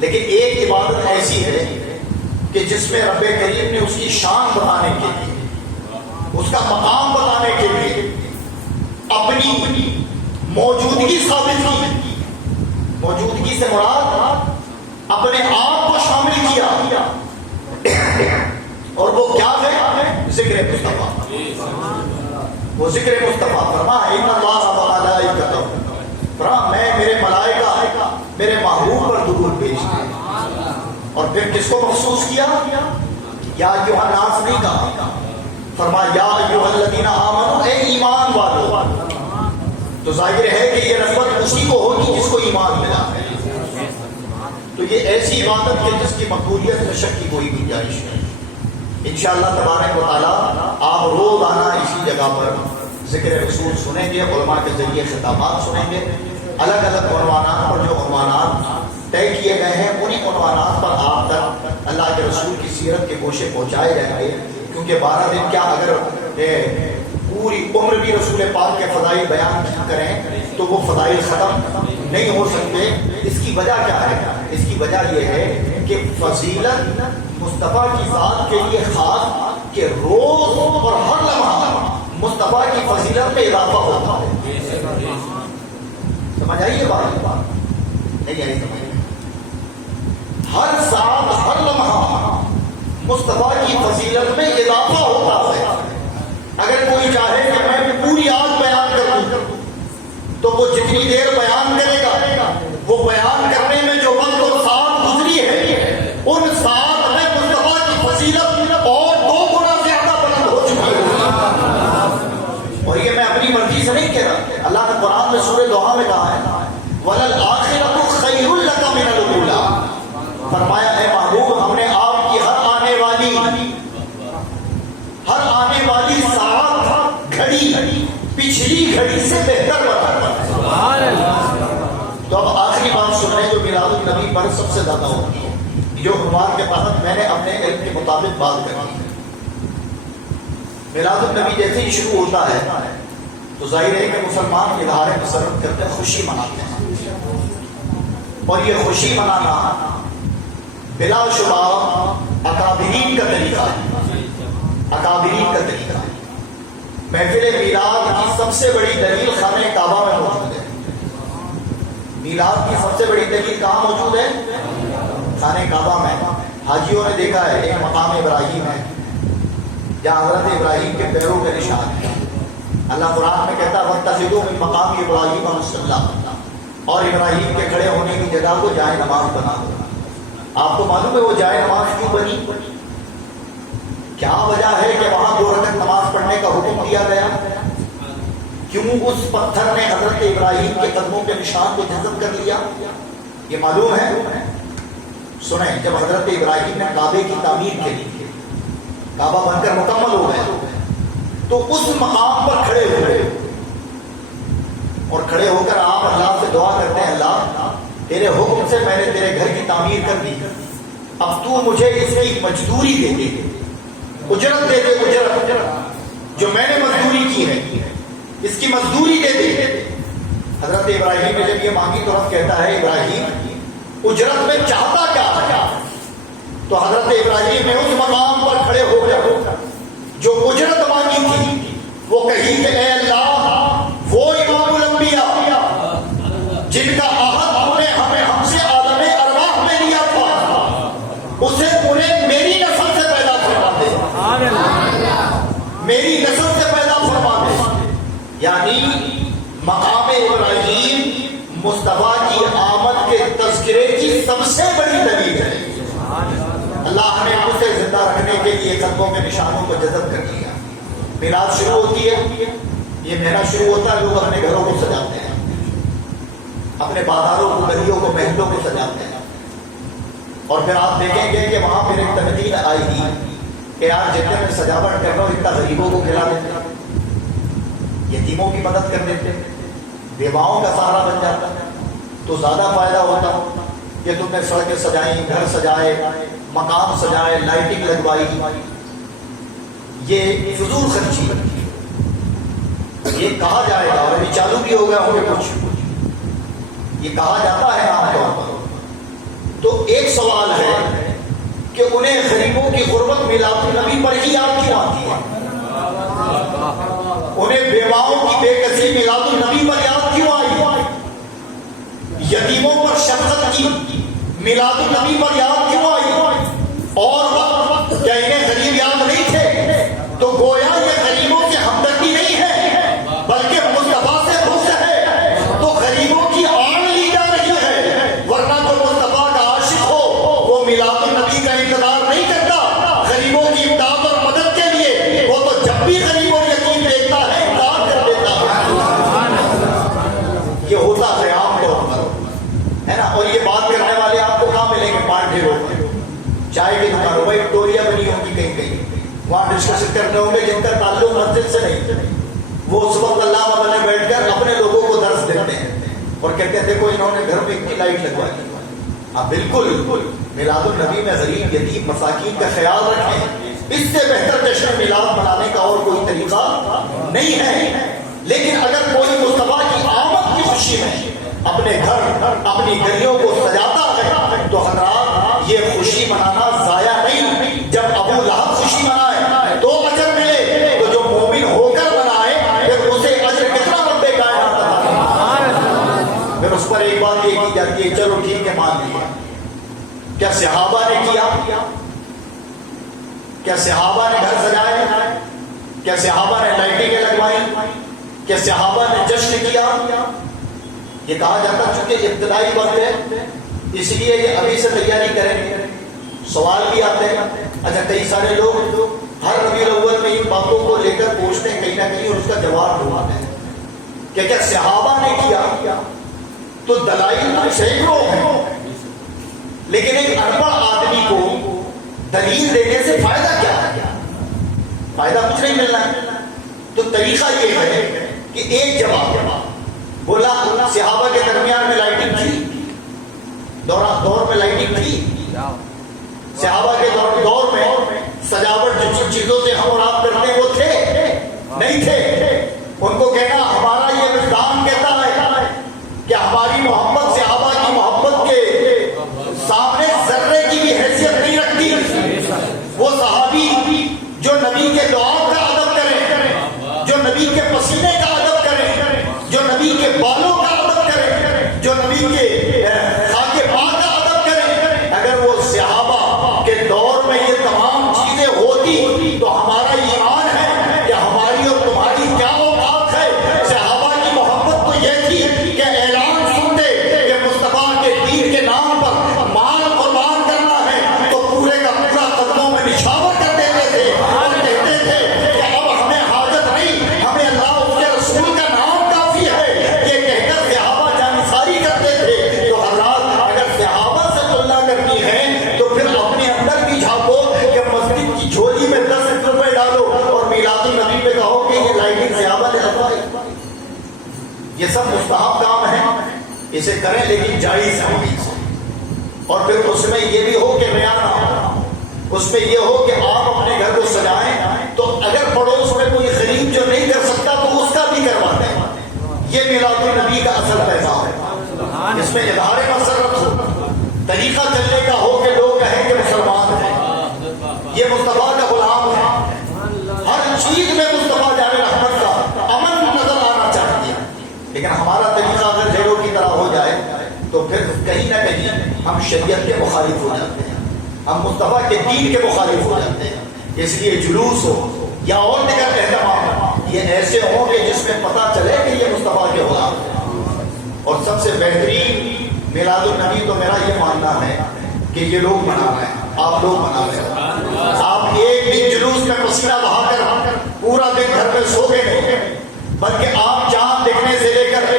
لیکن ایک عبادت ایسی ہے کہ جس میں رب کریم نے اس کی شان بتانے کے لیے, اس کا مقام بتانے کے لیے اپنی موجودگی ثابت کی. موجودگی سے مراد اپنے آپ کو شامل کیا, اور وہ کیا ہے؟ ذکر مصطفیٰ. وہ ذکر مصطفیٰ فرمایا ان اللہ و ملائکتہ, فرمایا میں میرے ملائکہ میرے محبوب پر درود بھیجتے ہیں. اور پھر کس کو مخصوص کیا؟ یا ایھا الناس نہیں کہا, فرمایا یا ایھا الذین آمنوا, اے ایمان والو. تو ظاہر ہے کہ یہ رحمت اسی کو ہوگی جس کو ایمان ملا ہے. تو یہ ایسی عبادت ہے جس کی مقبولیت میں شک کی کوئی گنجائش ہے. انشاءاللہ تبارک و تعالیٰ آپ روزانہ اسی جگہ پر ذکر رسول سنیں گے, علماء کے ذریعے خطابات سنیں گے. الگ الگ عنوانات پر جو عنوانات طے کیے گئے ہیں انہیں عنوانات پر آپ تک اللہ کے رسول کی سیرت کے گوشے پہنچائے جائیں گے. کیونکہ 12 دن کیا اگر پوری عمر بھی رسول پاک کے فضائل بیان کریں تو وہ فضائل ختم نہیں ہو سکتے. اس کی وجہ کیا ہے؟ اس کی وجہ یہ ہے کہ فضیلت مصطفیٰ کی ذات کے لیے خاص کہ روز اور ہر لمحہ مصطفیٰ کی فضیلت میں اضافہ ہوتا ہے. سمجھ آئی یہ بات؟ نہیں آئی سمجھ؟ ہر سال ہر لمحہ مصطفیٰ کی فضیلت میں اضافہ ہوتا ہے. اگر کوئی چاہے کہ میں پوری آج بیان کروں تو وہ جتنی دیر بیان کرے گا وہ بیان کرنے میں جو وقت اور ساتھ گزری ہے ان ساتھ میں مصطفیٰ کی فضیلت اور 2 گنا زیادہ بلند ہو چکی ہے. اور یہ میں اپنی مرضی سے نہیں کہہ رہا. اللہ نے قرآن میں سورہ دوحہ میں کہا ہے وَلَلْآخِرَةُ خَيْرٌ لَكَ مِنَ الْأُولَىٰ. فرمایا اے محبوب ہم نے آپ کی ہر آنے والی ساعت گھڑی پچھلی گھڑی سے بہتر بنا. تو اب آخری بات سن رہے جو میلاد النبی پر سب سے زیادہ ہوتی ہے جو عنوان کے تحت میں نے اپنے علم کے مطابق بات کری ہے. میلاد النبی جیسے ہی شروع ہوتا ہے تو ظاہر ہے کہ مسلمان اظہار مسرت کرتے ہیں, خوشی مناتے ہیں. اور یہ خوشی منانا بلا شبہ اکابرین کا طریقہ ہے. اکابرین کا طریقہ ہے. محفل میلاد کی سب سے بڑی دلیل خانہ کعبہ میں موجود ہے. میلاد کی سب سے بڑی دلیل کہاں موجود ہے؟ خانہ کعبہ میں. حاجیوں نے دیکھا ہے ایک مقام ابراہیم ہے جہاں حضرت ابراہیم کے پیروں کے نشان ہے. اللہ قرآن میں کہتا ہے وَاتَّخِذُوا مِن مَقَامِ إِبْرَاهِيمَ مُصَلًّى, اور ابراہیم کے کھڑے ہونے کی جگہ کو جائے نماز بنا دو. آپ کو معلوم ہے وہ جائے نماز کیوں بنی؟ کیا وجہ ہے کہ وہاں 2 رکعت نماز پڑھنے کا حکم دیا گیا؟ کیوں اس پتھر نے حضرت ابراہیم کے قدموں کے نشان کو جذب کر لیا؟ یہ معلوم ہے؟ سنیں, جب حضرت ابراہیم نے کعبے کی تعمیر کے لیے کعبہ بن کر مکمل ہو گئے تو اس مقام پر کھڑے ہوئے اور کھڑے ہو کر آپ اللہ سے دعا کرتے ہیں اللہ تیرے حکم سے میں نے تیرے گھر کی تعمیر کر دی, اب تو مجھے اس کی مزدوری دے دے, اجرت دے دے, اجرت جو میں نے مزدوری کی ہے اس کی مزدوری دے دے. حضرت ابراہیم نے جب یہ مانگی تو رب کہتا ہے ابراہیم اجرت میں چاہتا کیا تھا؟ تو حضرت ابراہیم نے اس مقام پر کھڑے ہو کر جو اجرت مانگی تھی وہ کہی کہ اے اللہ وہ امام الانبیاء جن کا عہد ہمیں ہم سے عالم ارواح میں لیا تھا اسے انہیں میری نسل سے پیدا فرما دے, میری نسل سے پیدا فرما دے. یعنی مقام ابراہیم مصطفیٰ کی آمد کے تذکرے کی سب سے بڑی دلیل ہے. اللہ نے اسے زندہ رکھنے کے لیے قدموں کے نشانوں کو جذب کر دیا. میلاد شروع ہوتی ہے, یہ مہینہ شروع ہوتا ہے, لوگ اپنے گھروں کو سجاتے ہیں, اپنے بازاروں کو, گلیوں کو, محلوں کو سجاتے ہیں. اور پھر آپ دیکھیں گے کہ وہاں پھر ایک تنقید آئی تھی کہ یار جتنے میں سجاوٹ کر رہا ہوں اتنا غریبوں کو کھلا دیتے, یتیموں کی مدد کر دیتے, بیواؤں کا سہارا بن جاتا تو زیادہ فائدہ ہوتا کہ تم نے سڑکیں سجائیں, گھر سجائے, مقام سجائے, لائٹنگ لگوائی. یہ فضول خرچی یہ کہا جائے گا اور ابھی چالو بھی ہو گیا ہوگا کچھ, یہ کہا جاتا ہے عام طور پر. تو ایک سوال ہے کہ انہیں غریبوں کی غربت میلاد النبی پر ہی یاد کیوں آتی ہے؟ انہیں بیواؤں کی بے کسی میلاد النبی پر یاد کیوں آئی؟ یتیموں پر شفقت کی میلاد النبی پر یاد کیوں آئی؟ اور وقت کیا انہیں غریب یاد نہیں تھے؟ تو گویا یہ غریبوں کی ہمدردی نہیں ہے بلکہ مصطفیٰ سے بغض ہے. تو غریبوں کی آن لی جا رہی ہے, ورنہ جو مصطفیٰ کا عاشق ہو وہ میلاد النبی کا انتظار نہیں کرتا غریبوں کی امداد اور مدد کے لیے. وہ تو جب بھی غریب اور یتیم دیکھتا ہے امداد کر دیتا ہے. یہ ہوتا ہے عام طور پر, ہے نا. اور یہ بات کرنے والے آپ کو کہاں ملیں گے؟ پانڈے روڈ, چائے کی دکان, وکٹوریا بنی ہوگی کہیں کہیں, وہاں ڈسکشن کرنے ہوں گے جن کا تعلق مسجد سے نہیں. وہ اس وقت اللہ میں بیٹھ کر اپنے لوگوں کو درس دیتے ہیں اور کہتے ہیں دیکھو انہوں نے گھر میں اتنی لائٹ لگوائی. آپ بالکل میلاد النبی میں غریب, یتیم, مساکین کا خیال رکھیں. اس سے بہتر جشن میلاد منانے کا اور کوئی طریقہ نہیں ہے. لیکن اگر کوئی مصطفیٰ کی آمد کی خوشی میں اپنے گھر اپنی گلیوں کو سجاتا ہے تو حضرات یہ خوشی منانا ضائع نہیں. جب ابو لہب خوشی منائے تو اجر ملے تو جو مومن ہو کر منائے پھر اسے اجر کتنا رب کائنات عطا کرے. پھر اس پر ایک بات یہ کی جاتی ہے چلو ٹھیک ہے مان لیا. کیا صحابہ نے کیا؟ کیا صحابہ نے گھر سجائے؟ کیا صحابہ نے لائٹنگیں لگوائی؟ کیا صحابہ نے جشن کیا؟ یہ کہا جاتا چونکہ ابتدائی وقت ہے اس لیے یہ ابھی سے تیاری کریں. سوال بھی آتے ہیں. اچھا کئی سارے لوگ ہر ربیع الاول میں ان باتوں کو لے کر پوچھتے ہیں کہیں نہ کہیں اور اس کا جواب ڈھونڈتے ہیں کہ کیا صحابہ نے کیا؟ تو دلائل سینکڑوں ہیں لیکن ایک ان پڑھ آدمی کو دلیل دینے سے فائدہ کیا ہے؟ فائدہ کچھ نہیں ملنا ہے. تو طریقہ یہ ہے کہ ایک جواب بولا صحابہ کے درمیان میں لائٹنگ تھی؟ دور میں لائٹنگ تھی؟ صحابہ کے دور میں سجاوٹ جن چیزوں سے ہم اور آپ کرتے ہیں وہ تھے؟ نہیں تھے. ان کو کہنا ہمارا یہ وجدان کہتا ہے کہ ہماری محبت صحابہ کی محبت کے سامنے ذرے کی بھی حیثیت نہیں رکھتی. وہ صحابی جو نبی کے دعا کا ادب کریں, جو نبی کے پسینے کا ادب کریں, جو نبی کے بالوں کا ادب کریں, جو نبی کے خاک پا کا ادب کریں, اگر وہ صحابہ کے دور میں یہ تمام چیزیں ہوتی تو ہمارا ایمان ہے کہ ہماری اور تمہاری کیا اوقات ہے. صحابہ کی محبت تو یہ تھی کہ اعلان سنتے کہ مصطفیٰ کے دین کے نام پر مال قربان کرنا ہے تو پورے کا پورا قدموں میں نچھاور کر دیتے تھے اور کہتے تھے کہ اب ہمیں حاجت نہیں, ہمیں اللہ اس کے رسول کا نام کافی ہے. یہ کہہ کر صحابہ جانثاری کرتے تھے. تو حضرات اگر صحابہ سے تلنا کرنی ہے تو پھر اپنے اندر بھی جھانکو کہ مسجد کی جھولی میں 10 روپے ڈالو اور میلاد النبی پہ کہو کہ یہ لائٹنگ صحابہ نے لگوائی. یہ سب مستحب کام ہے, اسے کریں لیکن جائز ہے. اور پھر اس میں یہ بھی ہو کہ ریا نہ ہو, اس میں یہ ہو کہ آپ اپنے گھر کو سجائیں تو اگر پڑوس میں کوئی غریب جو نہیں کر سکتا تو اس کا بھی کروا دیں. یہ میلاد النبی کا اصل پیغام ہے. اس میں اظہار مسرت ہو, طریقہ چلنے کا ہو کہ لوگ کہیں کہ مسلمان ہیں, یہ مصطفیٰ کا غلام ہے. ہر چیز میں مصطفیٰ جان رحمت کا امن نظر آنا چاہیے. لیکن ہمارا طریقہ اگر جیڑوں کی طرح ہو جائے تو پھر کہیں نہ کہیں ہم شریعت کے مخالف ہو جاتے ہیں, ہم مصطفیٰ کے دین کے مخالف ہو جاتے ہیں. اس لیے جلوس ہو یا اور دیگر اہتمام یہ ایسے ہوں کہ جس میں پتہ چلے کہ یہ مصطفیٰ کے غلام ہیں. اور سب سے بہترین میلاد النبی تو میرا یہ ماننا ہے کہ یہ لوگ منا رہے ہیں, آپ لوگ منا رہے ہیں. آپ ایک دن جلوس میں پسینہ بہا کر پورا دن گھر میں سو گئے نہیں, بلکہ آپ چاند دیکھنے سے لے کر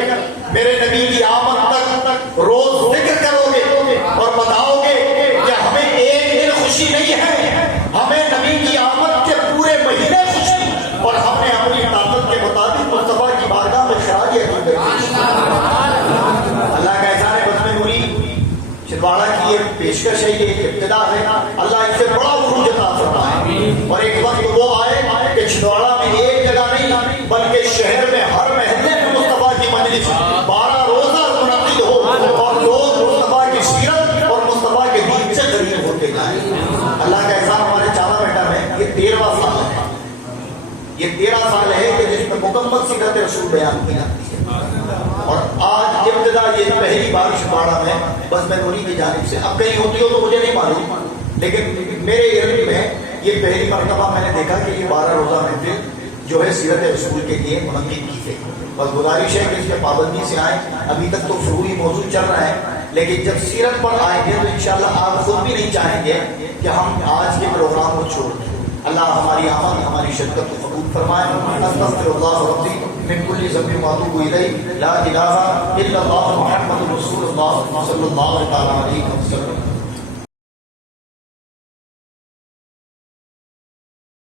میرے نبی کی آمد تک روز ذکر کرو گے اور بتاؤ گے کہ ہمیں ایک دن خوشی نہیں ہے, ہمیں نبی کی آمد کے پورے مہینے خوشی, اور ہم نے اپنی طاقت کے مطابق مصطفیٰ کی بارگاہ میں خراج عقیدت کی. اللہ کا احسان ہے بزم نوری چھندواڑہ کی یہ پیشکش ہے, یہ ابتدا ہے. اللہ اس سے بڑا عروج عطا فرمائے. اور ایک وقت وہ آئے کہ چھندواڑہ میں ایک جگہ نہیں بلکہ شہر میں ہر محلے میں مصطفیٰ کی مجلس 12 روزہ منعقد ہو اور لوگ مصطفیٰ کی سیرت اور مصطفیٰ کے دین سے قریب ہوتے جائیں. اللہ کا احسان ہمارے چاوا بیٹا میں یہ 13واں سال ہے. یہ 13 سال ہے کہ جس میں مکمل سیرت رسول بیان کی جاتی ہے. اور آج ابتدا یہ پہلی بار چھندواڑہ میں بس میں نوری کی جانب سے, اب کہیں ہوتی ہو تو مجھے نہیں معلوم, لیکن میرے علم میں یہ پہلی مرتبہ میں نے دیکھا کہ یہ 12 روزہ محفل جو ہے سیرت رسول کے لیے منعقد کی گئی. بس گزارش ہے کہ اس میں پابندی سے آئیں. ابھی تک تو فروعی موضوع چل رہا ہے, لیکن جب سیرت پر آئیں گے تو انشاءاللہ آپ خود بھی نہیں چاہیں گے کہ ہم آج کے پروگرام کو چھوڑ دیں. اللہ ہماری آمد ہماری شرکت کو قبول فرمائے. استغفر اللہ ربی من کل ذنب واتوب الیہ, لا الہ الا اللہ محمد رسول اللہ صلی اللہ علیہ وسلم.